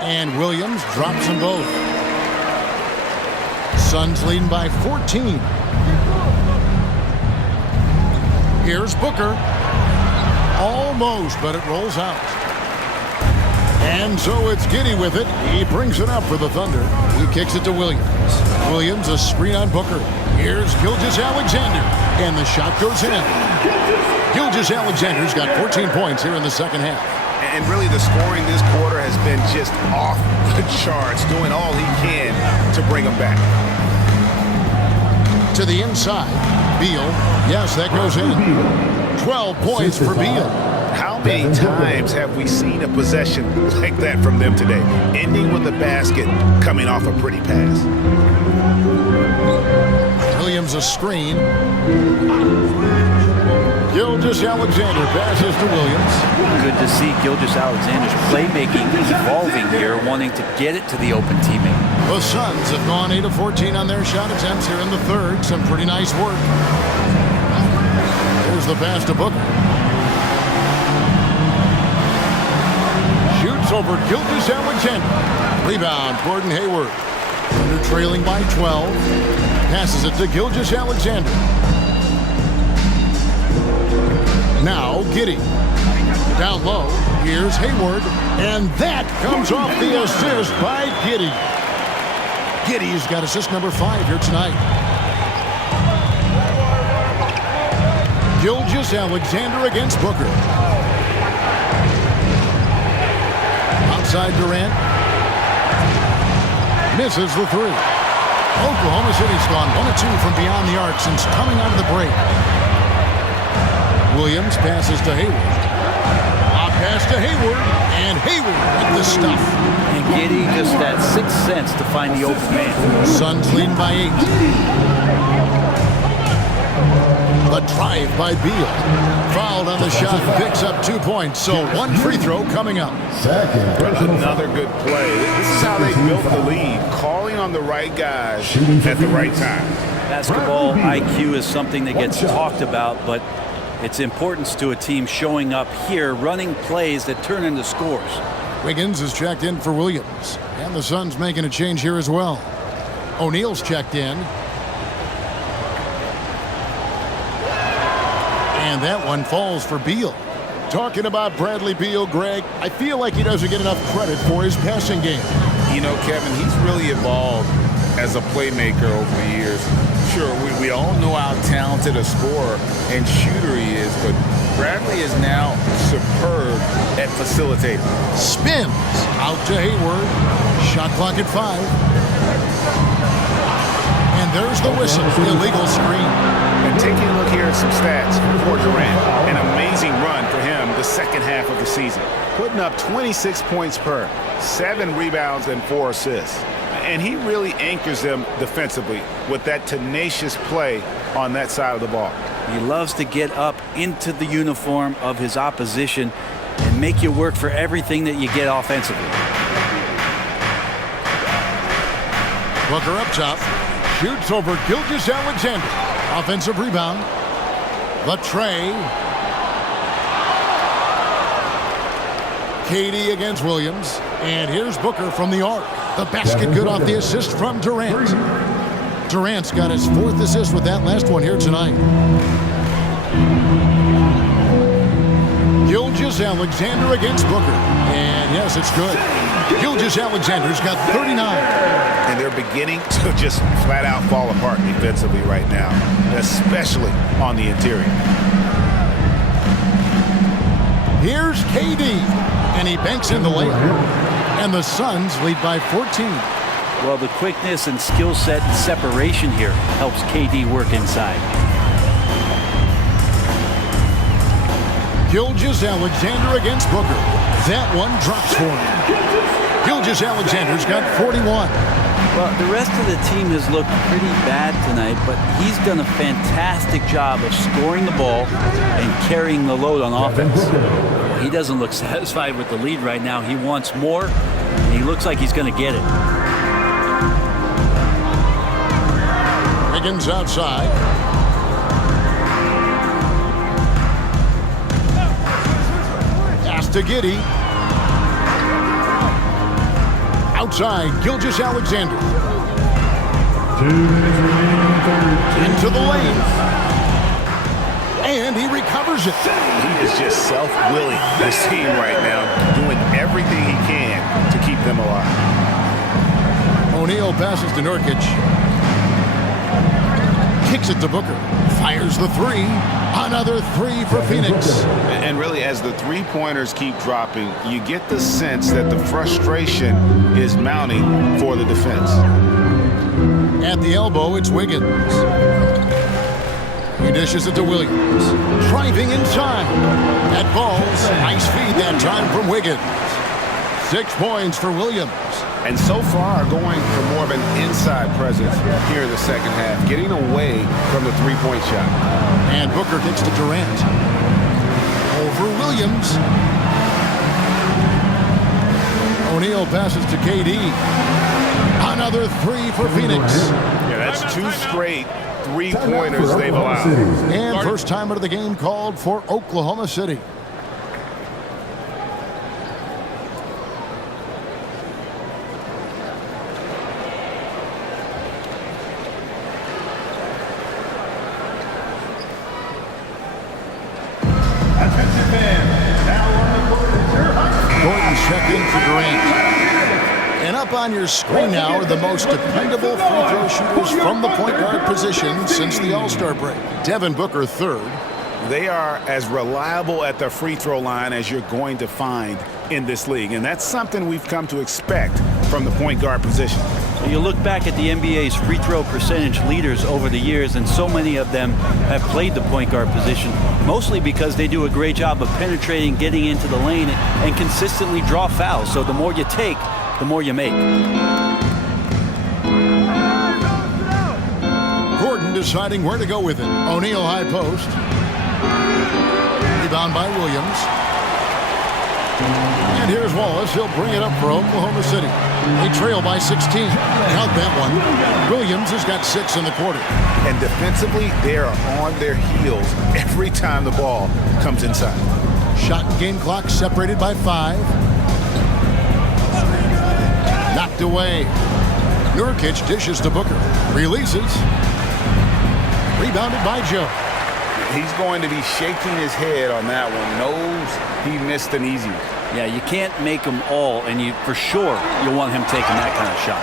And Williams drops them both. Suns leading by 14. Here's Booker. Almost, but it rolls out. And so it's Giddey with it. He brings it up for the Thunder. He kicks it to Williams. Williams, a screen on Booker. Here's Gilgeous-Alexander. And the shot goes in. Gilgeous-Alexander's got 14 points here in the second half. And really the scoring this quarter has been just off the charts, doing all he can to bring them back. To the inside. Beal. Yes, that goes in. 12 points for Beal. How many times have we seen a possession like that from them today, ending with a basket coming off a pretty pass? Williams a screen. Gilgeous-Alexander passes to Williams. Good to see Gilgeous-Alexander's playmaking evolving here, wanting to get it to the open teammate. The Suns have gone 8 of 14 on their shot attempts here in the third. Some pretty nice work. Here's the pass to Booker. Shoots over Gilgeous-Alexander. Rebound, Gordon Hayward. Thunder trailing by 12. Passes it to Gilgeous-Alexander. Now Giddey. Down low. Here's Hayward. And that comes off the assist by Giddey. Giddey's got assist number 5 here tonight. Gilgeous-Alexander against Booker. Outside Durant. Misses the 3. Oklahoma City's gone 1 of 2 from beyond the arc since coming out of the break. Williams passes to Hayward. A pass to Hayward, and Hayward with the stuff. And Giddey just that 6th sense to find the open man. Suns leading by 8. The drive by Beal. Fouled on the shot, picks up 2 points. So 1 free throw coming up. Another good play. This is how they built the lead, calling on the right guys at the right time. Basketball IQ is something that gets talked about, but its importance to a team showing up here, running plays that turn into scores. Wiggins is checked in for Williams. And the Suns making a change here as well. O'Neal's checked in. And that one falls for Beal. Talking about Bradley Beal, Greg, I feel like he doesn't get enough credit for his passing game. You know, Kevin, he's really evolved as a playmaker over the years. Sure, we all know how talented a scorer and shooter he is, but Bradley is now superb at facilitating. Spins out to Hayward. Shot clock at 5. And there's the whistle. Illegal screen. And taking a look here at some stats for Durant. An amazing run for him the second half of the season. Putting up 26 points per, 7 rebounds, and 4 assists. And he really anchors them defensively with that tenacious play on that side of the ball. He loves to get up into the uniform of his opposition and make you work for everything that you get offensively. Booker up top. Shoots over Gilgeous-Alexander. Offensive rebound. The tray. KD against Williams. And here's Booker from the arc. The basket good off the assist from Durant. Durant's got his 4th assist with that last one here tonight. Gilgeous-Alexander against Booker. And yes, it's good. Gilgeous-Alexander's got 39. And they're beginning to just flat out fall apart defensively right now, especially on the interior. Here's KD. And he banks in the layup. And the Suns lead by 14. Well, the quickness and skill set and separation here helps KD work inside. Gilgeous-Alexander against Booker. That one drops for him. Gilgeous-Alexander's got 41. Well, the rest of the team has looked pretty bad tonight, but he's done a fantastic job of scoring the ball and carrying the load on offense. He doesn't look satisfied with the lead right now. He wants more, and he looks like he's going to get it. Higgins outside. Pass to Giddey. Outside, Gilgeous-Alexander. 2 minutes remaining in the third. Into the lane. And he recovers it. He is just self-willing, this team right now, doing everything he can to keep them alive. O'Neal passes to Nurkic. Kicks it to Booker. Fires the 3. Another 3 for Phoenix. And really, as the three-pointers keep dropping, you get the sense that the frustration is mounting for the defense. At the elbow, it's Wiggins. He dishes it to Williams. Driving inside. That ball's nice feed that time from Wiggins. 6 points for Williams. And so far, going for more of an inside presence here in the second half, getting away from the three-point shot. And Booker kicks to Durant. Over Williams. O'Neal passes to KD. Another 3 for Phoenix. Yeah, that's 2 straight three-pointers they've allowed. And first time out of the game called for Oklahoma City. Gordon checked in for Durant. And up on your screen now are the most dependable free throw shooters from the point guard position since the All-Star break. Devin Booker, 3rd. They are as reliable at the free throw line as you're going to find in this league. And that's something we've come to expect from the point guard position. You look back at the NBA's free throw percentage leaders over the years, and so many of them have played the point guard position, mostly because they do a great job of penetrating, getting into the lane, and consistently draw fouls. So the more you take, the more you make. Gordon deciding where to go with it. O'Neal high post. Rebound by Williams. And here's Wallace. He'll bring it up for Oklahoma City. They trail by 16. Count that one. Williams has got 6 in the quarter. And defensively, they are on their heels every time the ball comes inside. Shot and game clock separated by 5. Knocked away. Nurkic dishes to Booker. Releases. Rebounded by Joe. He's going to be shaking his head on that one. Knows he missed an easy one. Yeah, you can't make them all, and for sure you'll want him taking that kind of shot.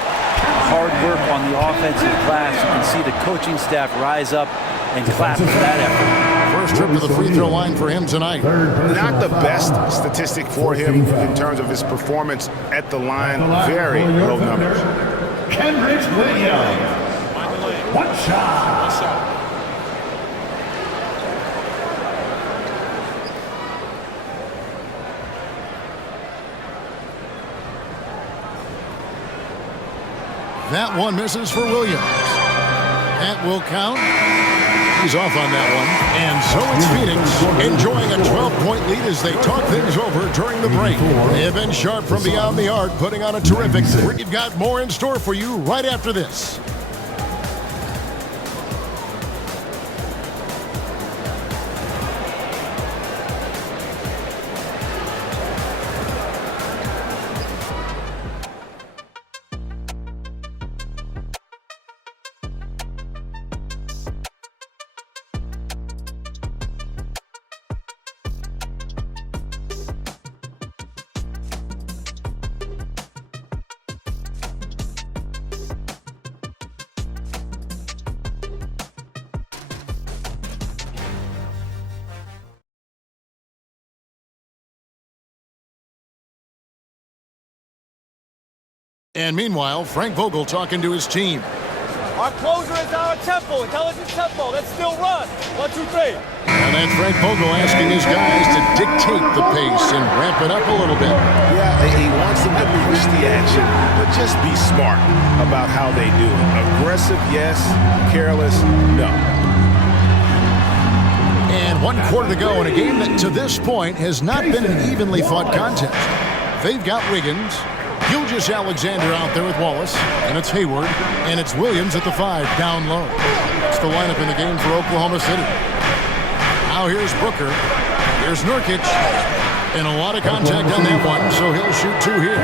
Hard work on the offensive glass. You can see the coaching staff rise up and clap for that effort. First trip to the free throw line for him tonight. Not the best statistic for him in terms of his performance at the line. Very low numbers. Kenrich Williams. One shot. That one misses for Williams. That will count. He's off on that one. And so it's Phoenix enjoying a 12-point lead as they talk things over during the break. They have been sharp from beyond the arc, putting on a terrific. We've got more in store for you right after this. And meanwhile, Frank Vogel talking to his team. Our closer is our tempo, intelligent tempo. Let's still run. 1, 2, 3. And that's Frank Vogel asking his guys to dictate the pace and ramp it up a little bit. Yeah, he wants them to push the action, but just be smart about how they do it. Aggressive, yes. Careless, no. And 1 quarter to go in a game that to this point has not been an evenly fought contest. They've got Wiggins, Gilgeous-Alexander out there with Wallace, and it's Hayward, and it's Williams at the 5 down low. It's the lineup in the game for Oklahoma City. Now here's Booker, here's Nurkic, and a lot of contact on that one, so he'll shoot 2 here.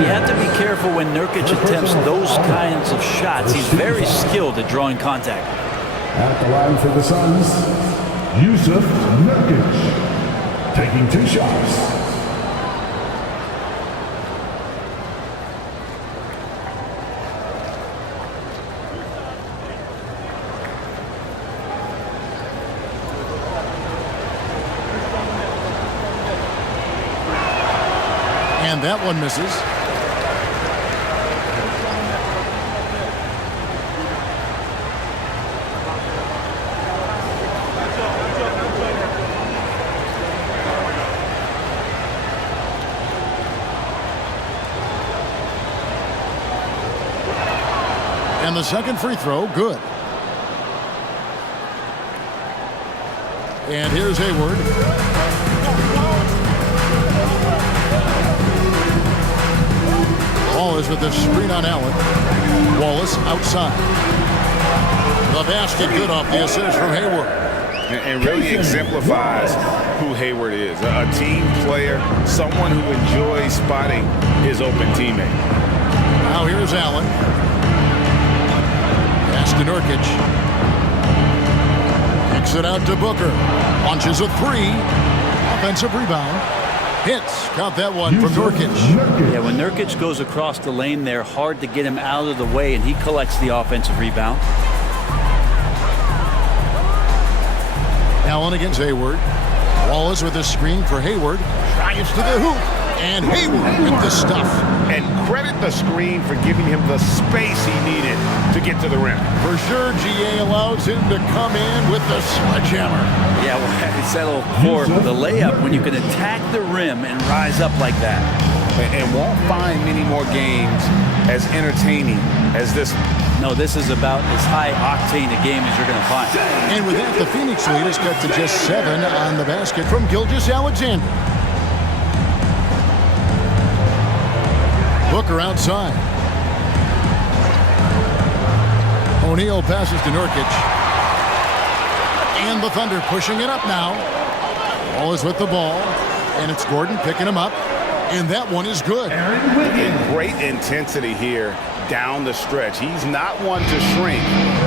You have to be careful when Nurkic attempts those kinds of shots. He's very skilled at drawing contact. At the line for the Suns, Yusuf Nurkic, taking 2 shots. And that one misses. And the second free throw, good. And here's Hayward. Wallace with the screen on Allen. Wallace outside. The basket good off the assist from Hayward. And really exemplifies who Hayward is. A team player, someone who enjoys spotting his open teammate. Now here's Allen. Pass to Nurkic. Kicks it out to Booker. Launches a 3. Offensive rebound. Hits. Got that one from Nurkic. Yeah, when Nurkic goes across the lane there, hard to get him out of the way, and he collects the offensive rebound. Allen against Hayward. Wallace with a screen for Hayward. Drives to the hoop. And Hayward with the stuff. And credit the screen for giving him the space he needed to get to the rim. For sure, GA allows him to come in with the sledgehammer. Yeah, well, I settle for the layup when you can attack the rim and rise up like that. And won't find many more games as entertaining as this. No, this is about as high-octane a game as you're going to find. And with that, the Phoenix lead is cut to just 7 on the basket from Gilgeous-Alexander. Booker outside. O'Neal passes to Nurkic. And the Thunder pushing it up now. Wallace with the ball. And it's Gordon picking him up. And that one is good. In great intensity here down the stretch. He's not one to shrink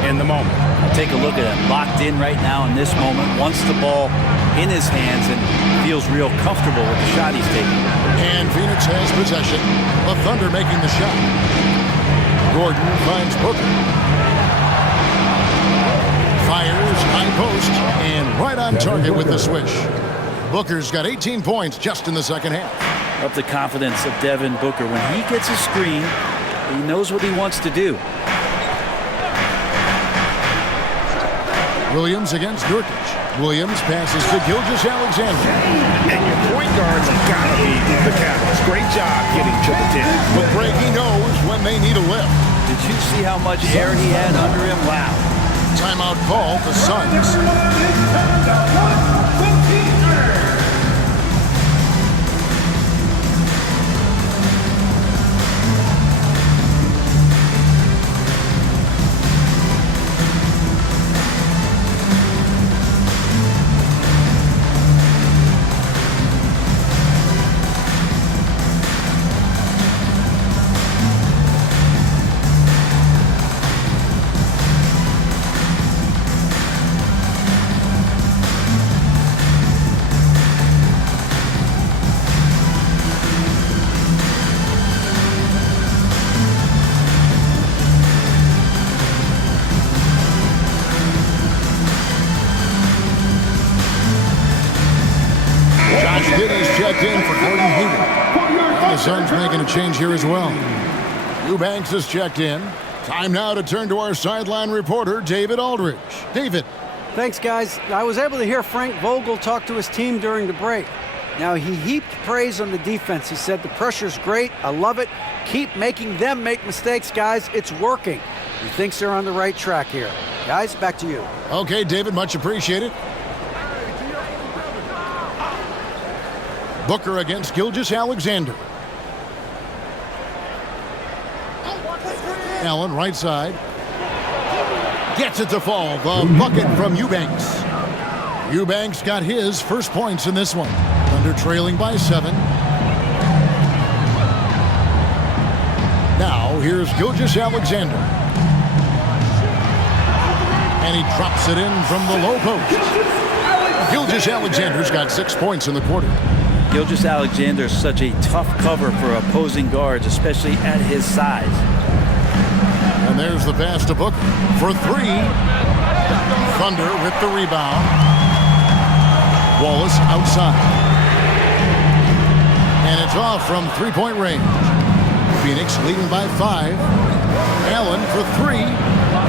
in the moment. Take a look at him, locked in right now in this moment, wants the ball in his hands and feels real comfortable with the shot he's taking. And Phoenix has possession. The Thunder making the shot. Gordon finds Booker. Fires high post and right on target with the swish. Booker's got 18 points just in the second half. Up the confidence of Devin Booker. When he gets a screen, he knows what he wants to do. Williams against Nurkic. Williams passes to Gilgeous-Alexander. And your point guards have got to be the catalyst. Great job getting to the 10. But Greg, he knows when they need a lift. Did you see how much air he had under him? Wow. Timeout call, the Suns. Checked in for Gordon Hayward. And the Suns making a change here as well. Eubanks is checked in. Time now to turn to our sideline reporter, David Aldridge. David. Thanks, guys. I was able to hear Frank Vogel talk to his team during the break. Now, he heaped praise on the defense. He said, the pressure's great. I love it. Keep making them make mistakes, guys. It's working. He thinks they're on the right track here. Guys, back to you. Okay, David, much appreciated. Booker against Gilgeous-Alexander. Allen, right side. Gets it to fall. The bucket from Eubanks. Eubanks got his first points in this one. Thunder trailing by 7. Now, here's Gilgeous-Alexander. And he drops it in from the low post. Gilgeous-Alexander's got 6 points in the quarter. Gilgeous-Alexander is such a tough cover for opposing guards, especially at his size. And there's the pass to Booker for 3. Thunder with the rebound. Wallace outside. And it's off from three-point range. Phoenix leading by 5. Allen for 3.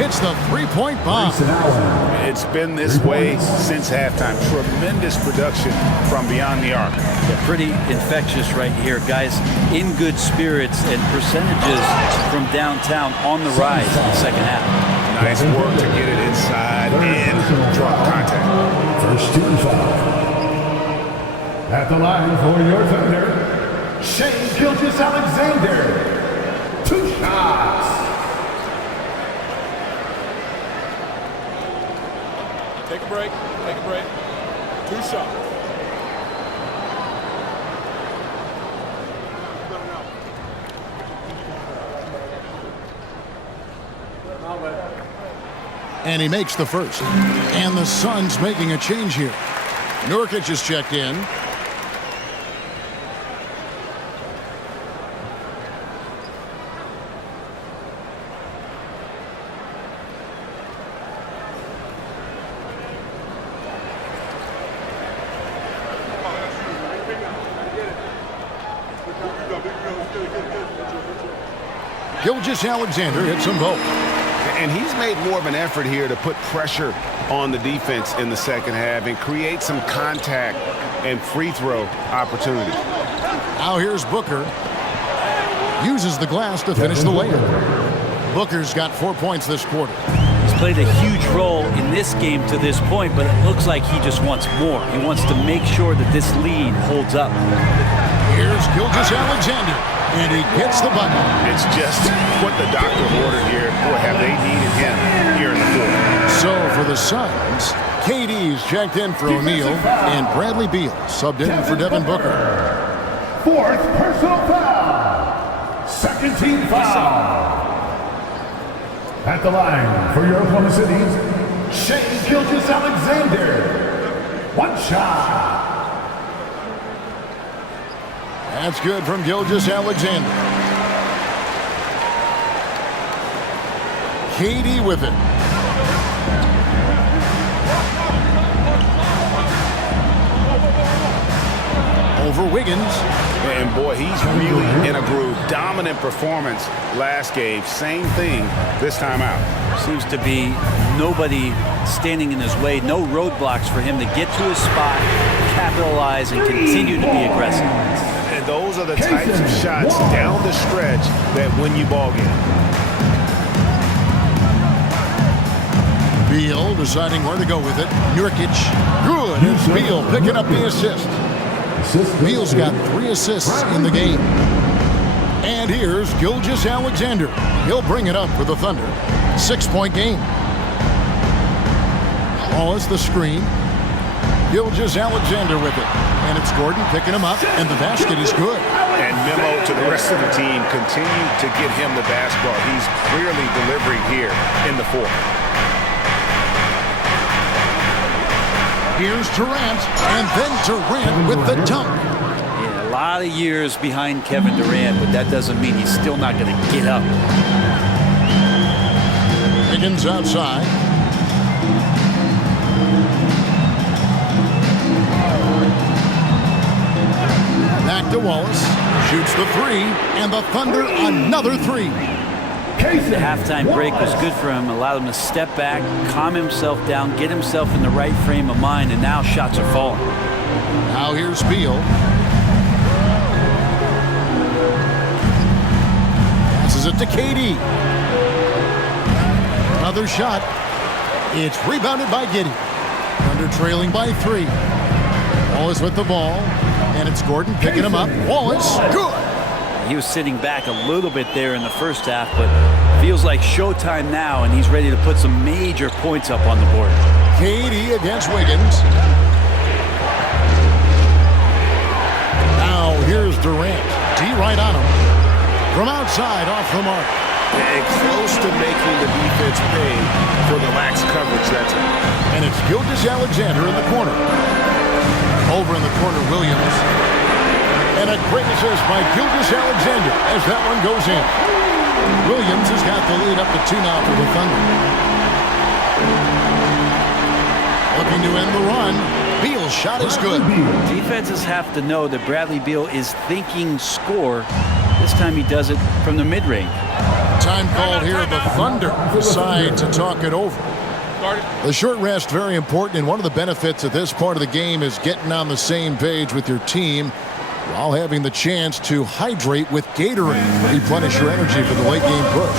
Hits the three-point bomb. It's been this way since halftime. Tremendous production from beyond the arc. Yeah, pretty infectious right here. Guys in good spirits and percentages from downtown on the rise in the second half. Nice work to get it inside and drop contact. First team foul. At the line for your Thunder, Shea Gilgeous-Alexander. 2 shots. Take a break. Take a break. 2 shots. And he makes the first. And the Suns making a change here. Nurkic is checked in. Gilgeous-Alexander hits them both. And he's made more of an effort here to put pressure on the defense in the second half and create some contact and free throw opportunity. Now here's Booker. Uses the glass to finish the layup. Booker's got 4 points this quarter. He's played a huge role in this game to this point, but it looks like he just wants more. He wants to make sure that this lead holds up. Here's Gilgeous-Alexander. And he gets the button. It's just what the doctor ordered here. Boy, have they needed him here in the fourth. So for the Suns, KD's checked in for O'Neal, and Bradley Beal subbed in for Devin Booker. 4th personal foul. Second team foul. At the line for your Oklahoma City's Shea Gilgeous-Alexander. One shot. That's good from Gilgeous-Alexander. Katie with it. Over Wiggins. And boy, he's really in a groove. Dominant performance last game. Same thing this time out. Seems to be nobody standing in his way. No roadblocks for him to get to his spot, capitalize, and continue to be aggressive. And those are the types of shots down the stretch that win you ball game. Beal deciding where to go with it. Nurkic. Good. It's Beal picking up the assist. Beal's got 3 assists in the game. And here's Gilgeous-Alexander. He'll bring it up for the Thunder. 6-point game. Wallace the screen. Gilgeous-Alexander with it. And it's Gordon picking him up. And the basket is good. And memo to the rest of the team. Continue to get him the basketball. He's clearly delivering here in the fourth. Here's Durant, and then Durant with the dunk. Yeah, a lot of years behind Kevin Durant, but that doesn't mean he's still not going to get up. Wiggins outside. Back to Wallace. Shoots the 3, and the Thunder another 3. The halftime break was good for him, allowed him to step back, calm himself down, get himself in the right frame of mind, and now shots are falling. Now here's Beal. Passes it to KD. Another shot. It's rebounded by Giddey. Thunder trailing by 3. Wallace with the ball, and it's Gordon picking him up. Wallace, good. He was sitting back a little bit there in the first half, but feels like showtime now, and he's ready to put some major points up on the board. KD against Wiggins. Now here's Durant. D right on him. From outside, off the mark. And close to making the defense pay for the lax coverage that's it. And it's Gilgeous-Alexander in the corner. Over in the corner, Williams. And a great assist by Gilgeous-Alexander as that one goes in. Williams has got the lead up to 2 now for the Thunder. Looking to end the run. Beal's shot is good. Defenses have to know that Bradley Beal is thinking score. This time he does it from the mid-range. Time called here. The Thunder decide to talk it over. The short rest, very important, and one of the benefits of this part of the game is getting on the same page with your team while having the chance to hydrate with Gatorade. Replenish your energy for the late game push.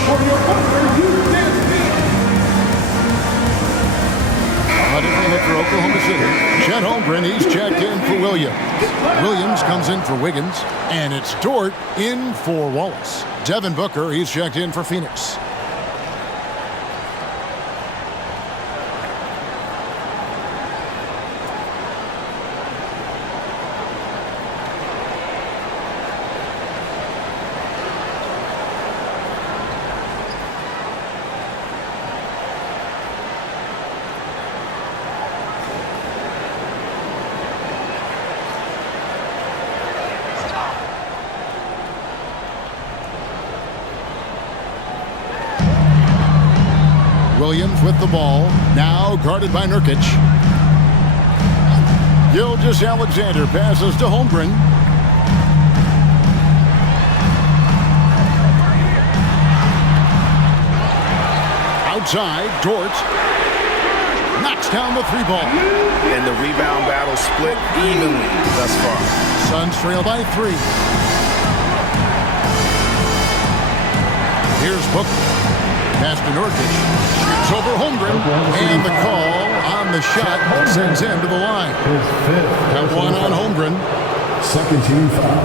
For Oklahoma City, Chet Holmgren, he's checked in for Williams. Williams comes in for Wiggins, and it's Dort in for Wallace. Devin Booker, he's checked in for Phoenix. Williams with the ball, now guarded by Nurkic. Gilgeous-Alexander passes to Holmgren. Outside, Dort knocks down the 3 ball. And the rebound battle split evenly thus far. Suns trail by 3. Here's Booker. Pass to Nurkic. Shoots over Holmgren. And the call on the shot sends him to the line. Got one on Holmgren. Second team foul.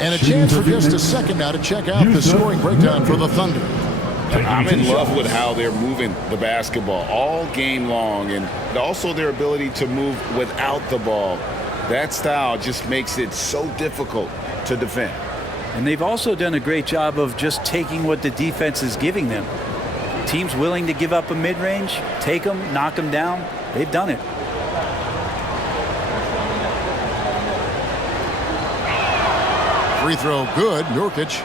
And a chance for just a second now to check out the scoring breakdown for the Thunder. I'm in love with how they're moving the basketball all game long, and also their ability to move without the ball. That style just makes it so difficult to defend. And they've also done a great job of just taking what the defense is giving them. Teams willing to give up a mid-range, take them, knock them down. They've done it. Free throw good, Nurkic.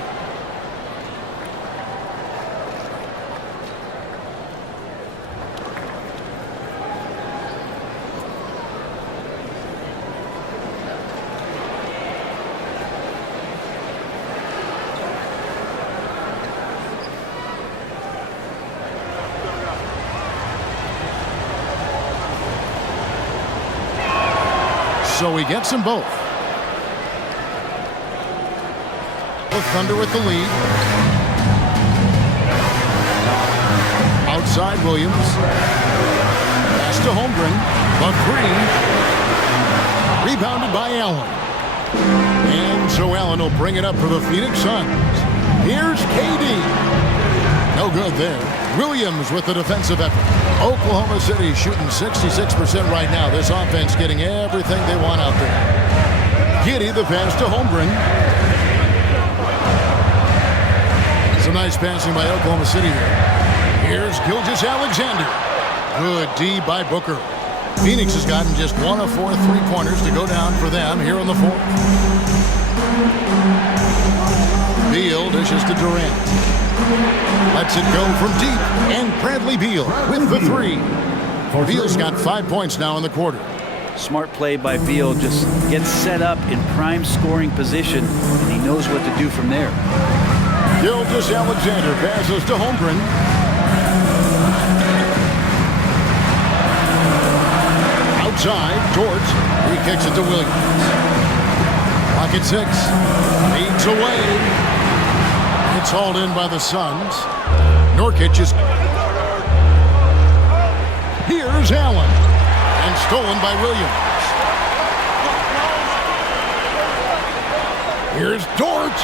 So he gets them both. The Thunder with the lead. Outside Williams. Pass to Holmgren. The three. Rebounded by Allen. And so Allen will bring it up for the Phoenix Suns. Here's KD. No good there. Williams with the defensive effort. Oklahoma City shooting 66% right now. This offense getting everything they want out there. Giddey the pass to Holmgren. Some nice passing by Oklahoma City here. Here's Gilgeous-Alexander. Good D by Booker. Phoenix has gotten just 1 of 4 3-pointers to go down for them here in the fourth. Beal dishes to Durant. Lets it go from deep, and Bradley Beal with the three. Beal's got 5 points now in the quarter. Smart play by Beal, just gets set up in prime scoring position, and he knows what to do from there. Gilgeous-Alexander passes to Holmgren. Outside, George. He kicks it to Williams. Clock at 6. Leads away. It's hauled in by the Suns. Nurkic is... Here's Allen. And stolen by Williams. Here's Dort.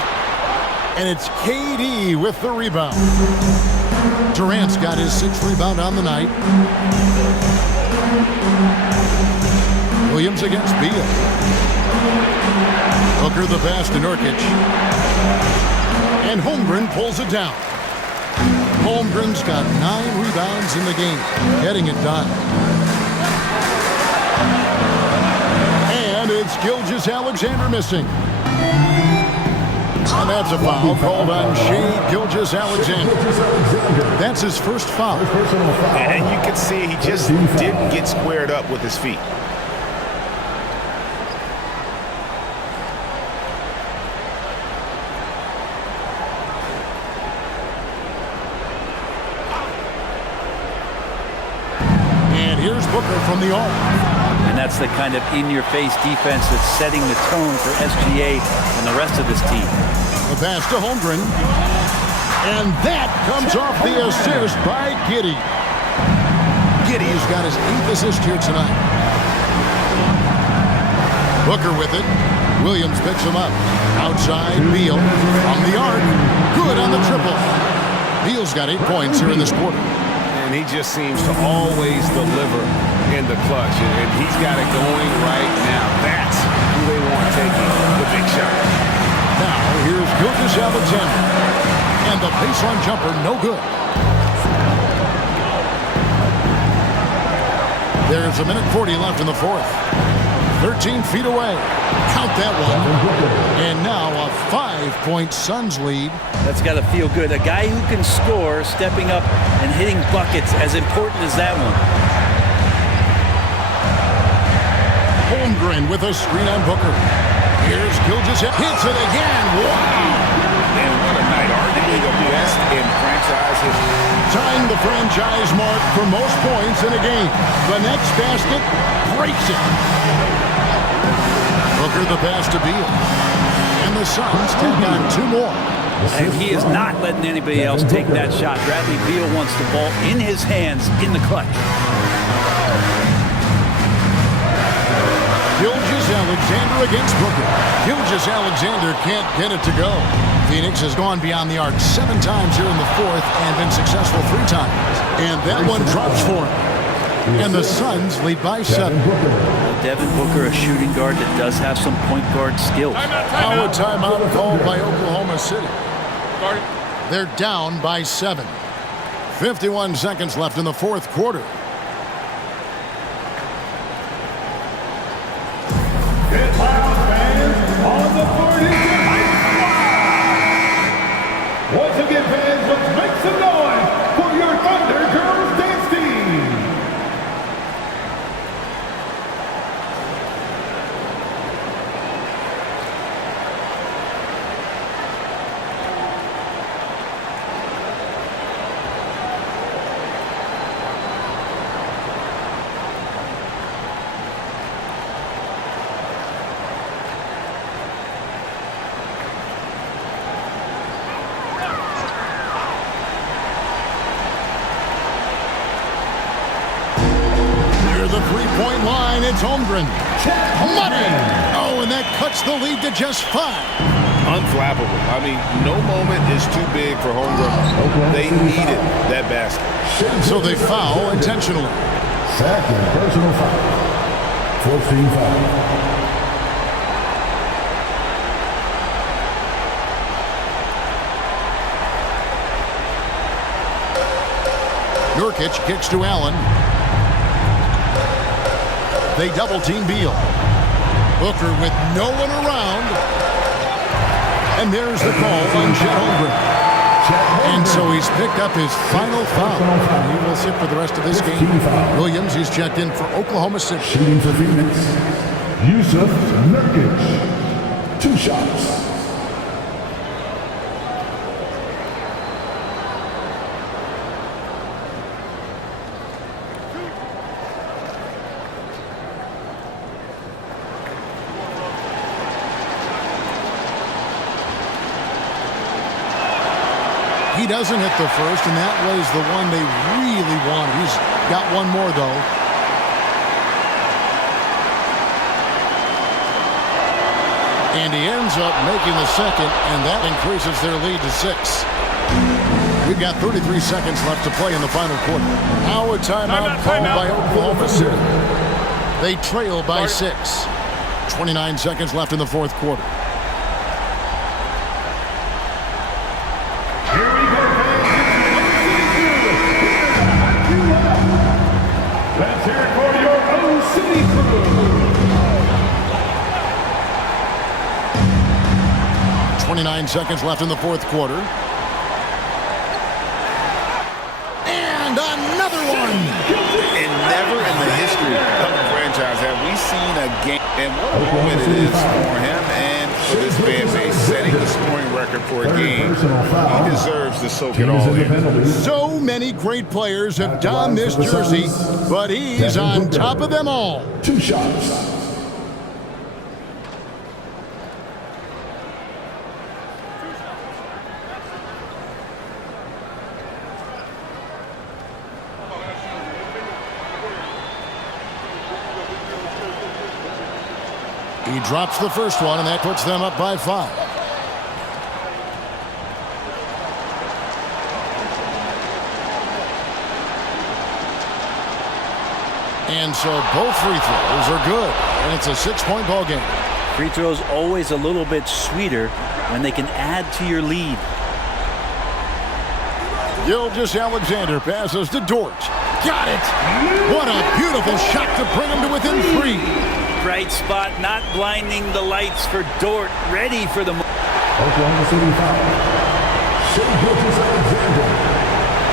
And it's KD with the rebound. Durant's got his 6th rebound on the night. Williams against Beal. Booker the pass to Nurkic. And Holmgren pulls it down. Holmgren's got 9 rebounds in the game, getting it done. And it's Gilgeous-Alexander missing. And that's a foul called on Shai Gilgeous-Alexander. That's his first foul. And you can see he just didn't get squared up with his feet. Here's Booker from the arc. And that's the kind of in-your-face defense that's setting the tone for SGA and the rest of this team. The pass to Holmgren. And that comes off the assist by Giddey. Giddey's got his 8th assist here tonight. Booker with it. Williams picks him up. Outside, Beal from the arc. Good on the triple. Beal's got 8 points here in this quarter. And he just seems to always deliver in the clutch. And he's got it going right now. That's who they want taking the big shot. Now, here's Gilgeous-Alexander. And the baseline jumper, no good. There's 1:40 left in the fourth. 13 feet away. Count that one. And now a 5-point Suns lead. That's got to feel good. A guy who can score, stepping up and hitting buckets, as important as that one. Holmgren with a screen on Booker. Here's Gilgeous. Hits it again. Wow. And what a night. Arguably the best in franchise history. Tying the franchise mark for most points in a game. The next basket breaks it. Booker the pass to Beal. And the Suns take on 2 more. And he is not letting anybody else take that shot. Bradley Beal wants the ball in his hands in the clutch. Gilgeous-Alexander against Booker. Gilgeous-Alexander can't get it to go. Phoenix has gone beyond the arc 7 times here in the fourth and been successful 3 times. And that one drops for him. And the Suns lead by 7. Devin Booker, a shooting guard that does have some point guard skills. Our timeout called by Oklahoma City. They're down by 7. 51 seconds left in the fourth quarter. Get loud, fans, on the 40. Once again, fans, let's make some noise for your Thunder Girls dance team. The three-point line, it's Holmgren. Money! Oh, and that cuts the lead to just 5. Unflappable. I mean, no moment is too big for Holmgren. They needed that basket. So they foul intentionally. Second personal foul. 14 foul. Nurkic kicks to Allen. They double-team Beal. Booker with no one around. And there's the call on Chet Holmgren. And so he's picked up his final foul. And he will sit for the rest of this game. Williams, he's checked in for Oklahoma City. Shooting for Phoenix, Yusuf Nurkic. 2 shots. He doesn't hit the first, and that was the one they really wanted. He's got one more, though. And he ends up making the second, and that increases their lead to 6. We've got 33 seconds left to play in the final quarter. Now a timeout called by Oklahoma City. They trail by 6. 29 seconds left in the fourth quarter. Let's hear it for your own city crew. 29 seconds left in the fourth quarter. And another one! And never in the history of the franchise have we seen a game. And what a moment it is for him and for this fan base, setting the scoring record for a game. He deserves to soak it all in. So many great players have donned this jersey, but he's on top of them all. 2 shots. He drops the first one, and that puts them up by 5. And so both free throws are good, and it's a 6-point ball game. Free throws always a little bit sweeter when they can add to your lead. Gilgeous-Alexander passes to Dort. Got it! What a beautiful shot to bring him to within 3. Bright spot, not blinding the lights for Dort. Ready for the... Oklahoma City foul. Gilgeous-Alexander.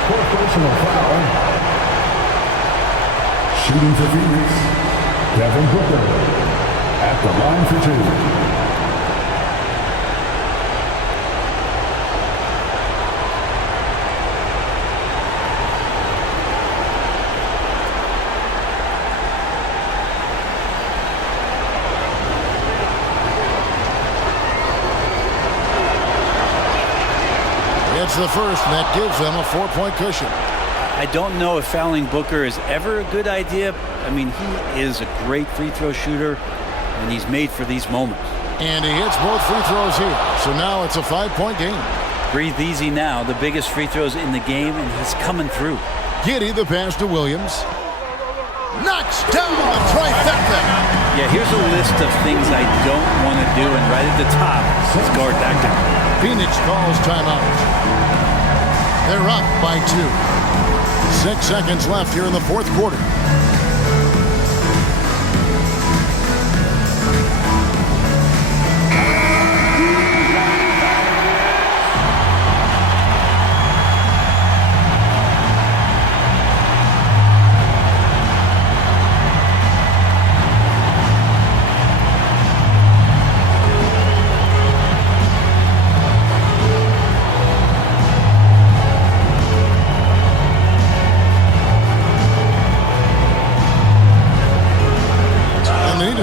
4th personal foul. Shooting for Phoenix, Devin Booker. At the line for 2. It's the first, and that gives them a 4-point cushion. I don't know if fouling Booker is ever a good idea. I mean, he is a great free throw shooter, and he's made for these moments. And he hits both free throws here. So now it's a 5-point game. Breathe easy now. The biggest free throws in the game, and he's coming through. Giddey the pass to Williams. knocks down the trifecta. Yeah, here's a list of things I don't want to do, and right at the top is guard that guy. Phoenix calls timeout. They're up by 2. 6 seconds left here in the fourth quarter.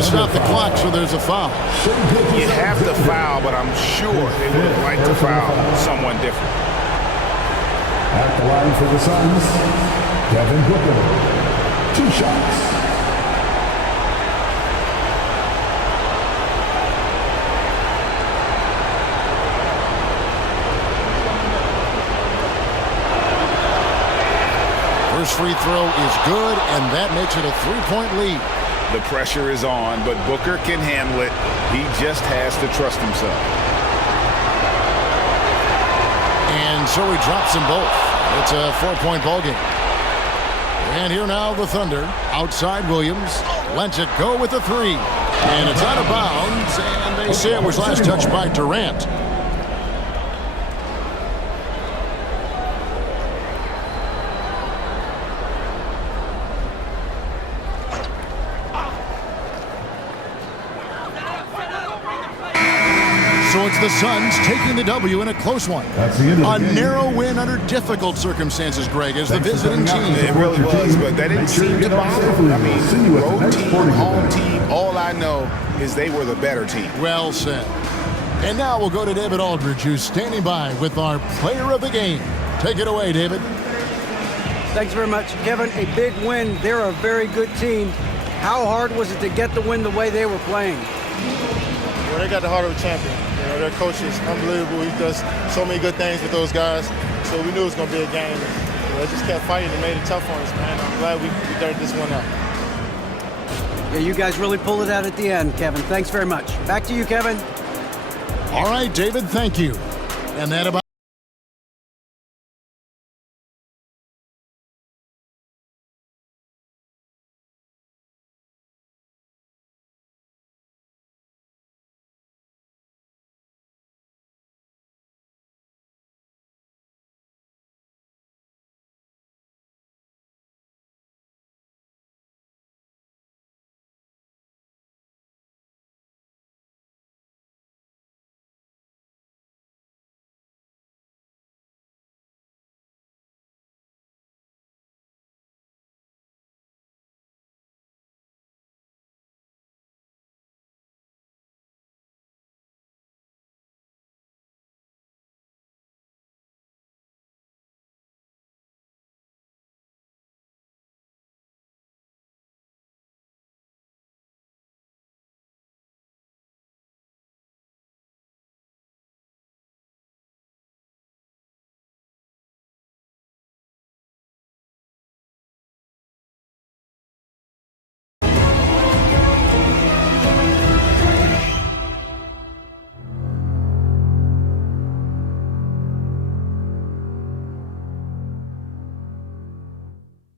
Stop the clock, so there's a foul. You have to foul, but I'm sure they would have liked to foul someone different. At the line for the Suns, Devin Booker. 2 shots. First free throw is good, and that makes it a 3-point lead. The pressure is on, but Booker can handle it. He just has to trust himself. And so he drops them both. It's a 4-point ball game. And here now the Thunder. Outside Williams. Lets it go with the 3. And it's out of bounds, and they say it was last touched by Durant. So it's the Suns taking the W in a close one. A narrow win under difficult circumstances, Greg, as the visiting team. It really was, but that didn't seem to bother them. I mean, road team, home team, all I know is they were the better team. Well said. And now we'll go to David Aldridge, who's standing by with our player of the game. Take it away, David. Thanks very much, Kevin. A big win. They're a very good team. How hard was it to get the win the way they were playing? Well, they got the heart of a champion. You know, their coach is unbelievable. He does so many good things with those guys. So we knew it was going to be a game. You know, they just kept fighting and made it tough on us, man. I'm glad we dirted this one up. Yeah, you guys really pulled it out at the end, Kevin. Thanks very much. Back to you, Kevin. All right, David, thank you. And that about